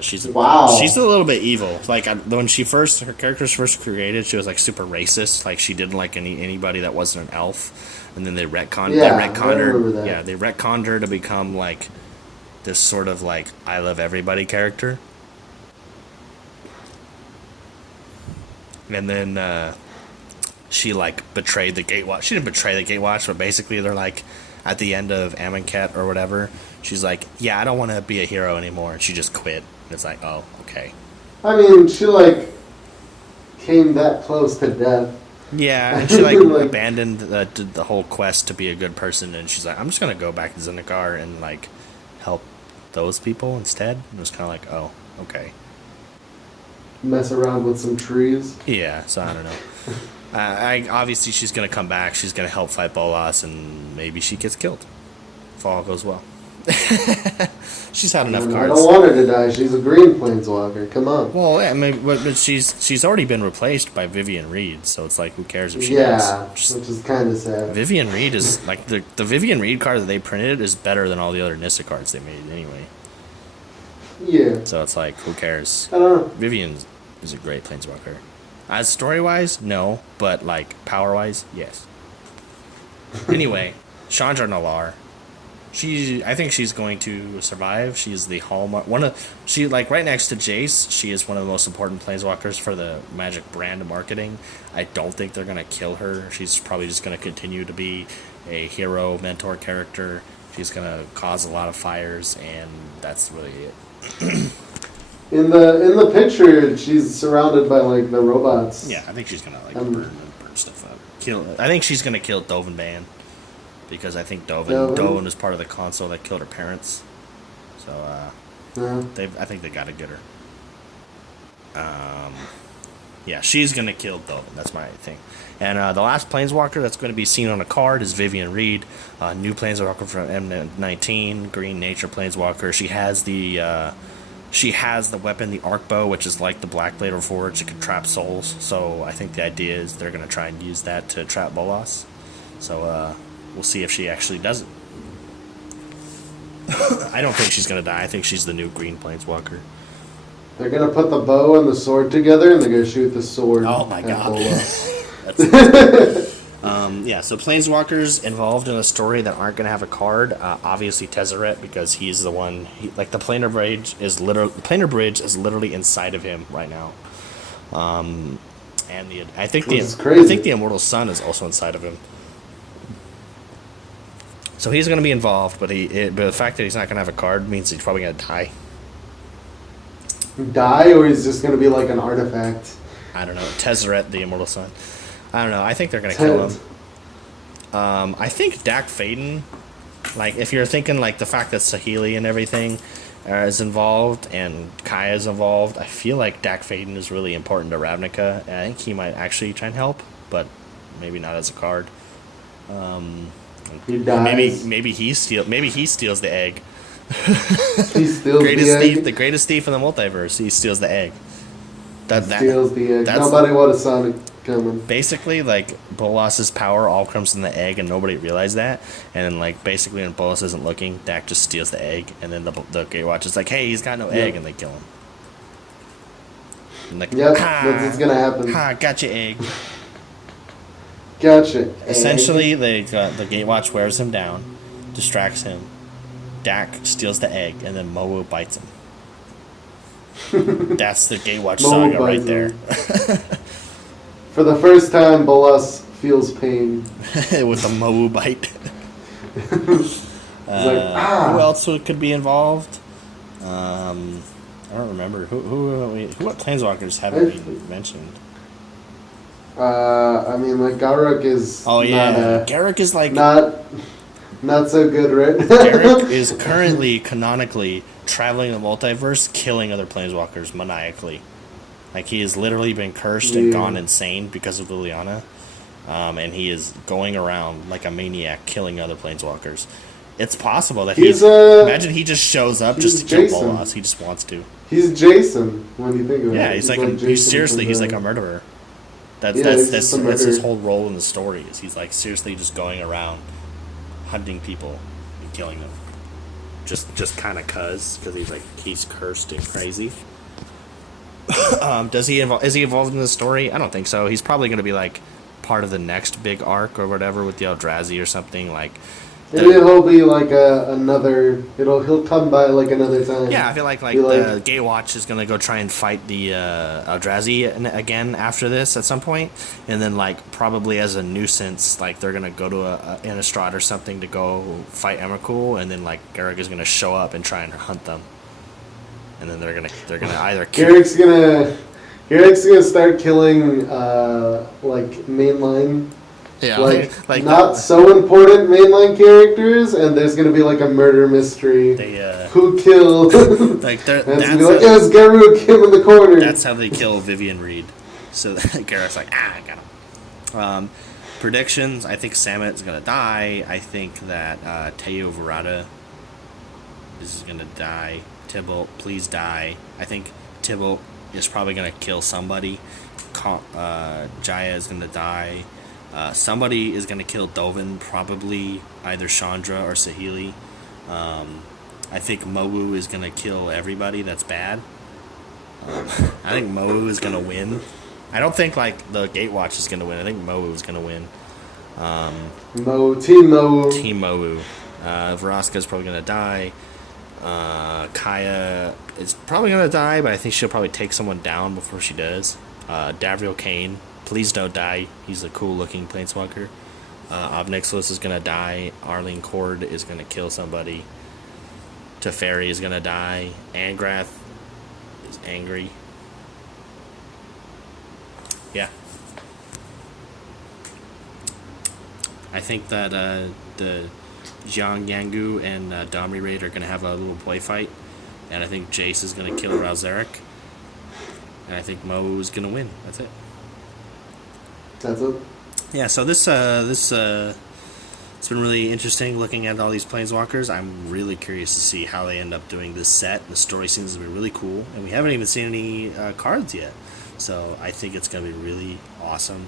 She's a little bit evil. Like when her character was first created, she was like super racist. Like she didn't like anybody that wasn't an elf. And then they retconned her. Yeah, they retconned her to become like this sort of like I love everybody character. And then she like betrayed the Gatewatch. She didn't betray the Gatewatch, but basically they're like at the end of Amonkhet or whatever. She's like, yeah, I don't want to be a hero anymore. And she just quit. And it's like, oh, okay. I mean, she, like, came that close to death. Yeah, and she, like, abandoned the whole quest to be a good person. And she's like, I'm just going to go back to Zendikar and, like, help those people instead. And it was kind of like, oh, okay. Mess around with some trees. Yeah, so I don't know. Obviously, she's going to come back. She's going to help fight Bolas, and maybe she gets killed if all goes well. She's had enough cards. I don't want her to die. She's a green planeswalker. Come on. Well, yeah, but she's already been replaced by Vivian Reed, so it's like, who cares if she does? Yeah, which is kind of sad. Vivian Reed is like the Vivian Reed card that they printed is better than all the other Nissa cards they made anyway. Yeah. So it's like, who cares? I don't know. Vivian is a great planeswalker. As story wise, no, but like power wise, yes. Anyway, Chandra Nalaar. I think she's going to survive. She's the hallmark. Like right next to Jace. She is one of the most important planeswalkers for the Magic brand marketing. I don't think they're gonna kill her. She's probably just gonna continue to be a hero mentor character. She's gonna cause a lot of fires, and that's really it. In the picture, she's surrounded by like the robots. Yeah, I think she's gonna like burn stuff up. I think she's gonna kill Dovin Band. Because I think Dovin is part of the console that killed her parents. So, I think they gotta get her. Yeah, she's gonna kill Dovin. That's my thing. And the last planeswalker that's going to be seen on a card is Vivian Reed, new planeswalker from M19, green nature planeswalker. She has the weapon, the arc bow, which is like the Black Blade Reforged. It can trap souls. So I think the idea is they're going to try and use that to trap Bolas. So, we'll see if she actually does it. I don't think she's going to die. I think she's the new green planeswalker. They're going to put the bow and the sword together, and they're going to shoot the sword. Oh my god. Yeah, so planeswalkers involved in a story that aren't going to have a card. Obviously Tezzeret, because he's the one... the Planar Bridge is literally inside of him right now. And I think the Immortal Sun is also inside of him. So he's going to be involved, but the fact that he's not going to have a card means he's probably going to die. Die, or he's just going to be like an artifact? I don't know. Tezzeret, the Immortal Sun. I don't know. I think they're going to kill him. I think Dak Faden, like if you're thinking like the fact that Saheeli and everything is involved and Kaya is involved, I feel like Dak Faden is really important to Ravnica. And I think he might actually try and help, but maybe not as a card. He dies. Maybe he steals the egg. He steals the egg. The greatest thief in the multiverse. He steals the egg. Steals the egg. Nobody would have saw it coming. Basically, like Bolas's power all comes from the egg, and nobody realized that. And then, like basically, when Bolas isn't looking, Dak just steals the egg, and then the Gatewatch is like, "Hey, he's got no egg," and they kill him. And like, that's what's gonna happen. Gotcha, egg. Gotcha. Essentially, the Gatewatch wears him down, distracts him. Dak steals the egg, and then Mowu bites him. That's the Gatewatch saga right there. For the first time, Bolas feels pain. With a Mowu bite. Who else could be involved? I don't remember. What planeswalkers haven't been mentioned? I mean, like Garruk is. Oh yeah, Garruk is like not so good, right? Garruk is currently canonically traveling the multiverse, killing other planeswalkers maniacally. Like, he has literally been cursed and gone insane because of Liliana. And he is going around like a maniac, killing other planeswalkers. It's possible that imagine he just shows up just to kill Bolas. He just wants to. He's Jason when you think of it. Yeah, he's like a murderer. That's his whole role in the story. Is he's like seriously just going around hunting people and killing them. Just kind of because he's cursed and crazy. Is he involved in the story? I don't think so. He's probably going to be like part of the next big arc or whatever with the Eldrazi or something like. He'll be like another. He'll come by like another time. Yeah, I feel like the Gatewatch is gonna go try and fight the Eldrazi again after this at some point, and then like probably as a nuisance, like they're gonna go to a Innistrad or something to go fight Emrakul, and then like Garruk is gonna show up and try and hunt them, and then they're gonna either Garrick's gonna start killing like mainline. Yeah, like not so important mainline characters, and there's gonna be like a murder mystery. Who killed? Like that's gonna be like, it was Garruk, him in the corner. That's how they kill Vivian Reed. So Garrett's like, I got him. Predictions: I think Samet's gonna die. I think that Teo Verada is gonna die. Tybalt, please die. I think Tybalt is probably gonna kill somebody. Jaya is gonna die. Somebody is going to kill Dovin, probably either Chandra or Saheeli. I think Mowu is going to kill everybody that's bad. I think Mowu is going to win. I don't think like the Gatewatch is going to win. I think Mowu is going to win. Team Mowu. Team Mowu. Vraska is probably going to die. Kaya is probably going to die, but I think she'll probably take someone down before she does. Davriel Kane. Please don't die. He's a cool-looking planeswalker. Obnixilus is going to die. Arlene Cord is going to kill somebody. Teferi is going to die. Angrath is angry. Yeah. I think that the Jiang Yangu and Domri Raid are going to have a little play fight. And I think Jace is going to kill Ralzeric. And I think Mo is going to win. That's it. That's it. Yeah, so this it's been really interesting looking at all these planeswalkers. I'm really curious to see how they end up doing this set. The story seems to be really cool, and we haven't even seen any cards yet. So I think it's going to be really awesome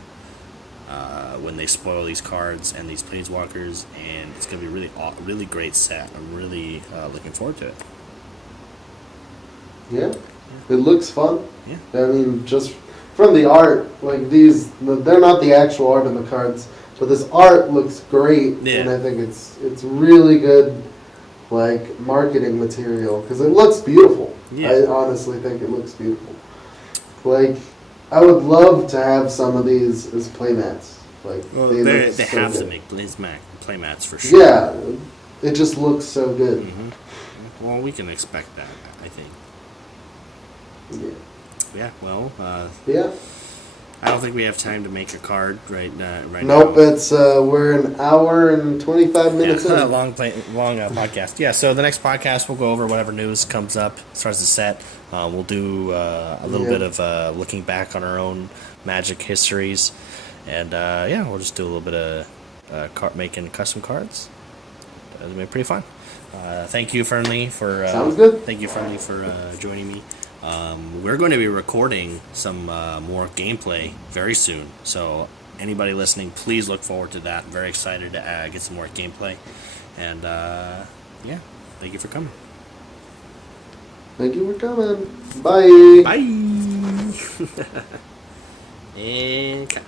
when they spoil these cards and these planeswalkers, and it's going to be a really great set. I'm really looking forward to it. Yeah, it looks fun. Yeah, I mean, just from the art, like they're not the actual art of the cards, but this art looks great, and I think it's really good, like marketing material because it looks beautiful. Yeah. I honestly think it looks beautiful. Like, I would love to have some of these as playmats. Like, they have to make playmats for sure. Yeah, it just looks so good. Mm-hmm. Well, we can expect that, I think. Yeah. Yeah, well, yeah. I don't think we have time to make a card right now. Nope, it's we're an hour and 25 minutes in. Long podcast. Yeah, so the next podcast we'll go over whatever news comes up as far as the set. We'll do a little bit of looking back on our own Magic histories, and we'll just do a little bit of making custom cards. It'll be pretty fun. Thank you, Ferny, for sounds good. Thank you, Ferny, for joining me. We're going to be recording some more gameplay very soon, so anybody listening, please look forward to that. I'm very excited to get some more gameplay, and thank you for coming. Thank you for coming. Bye. Bye. And cut.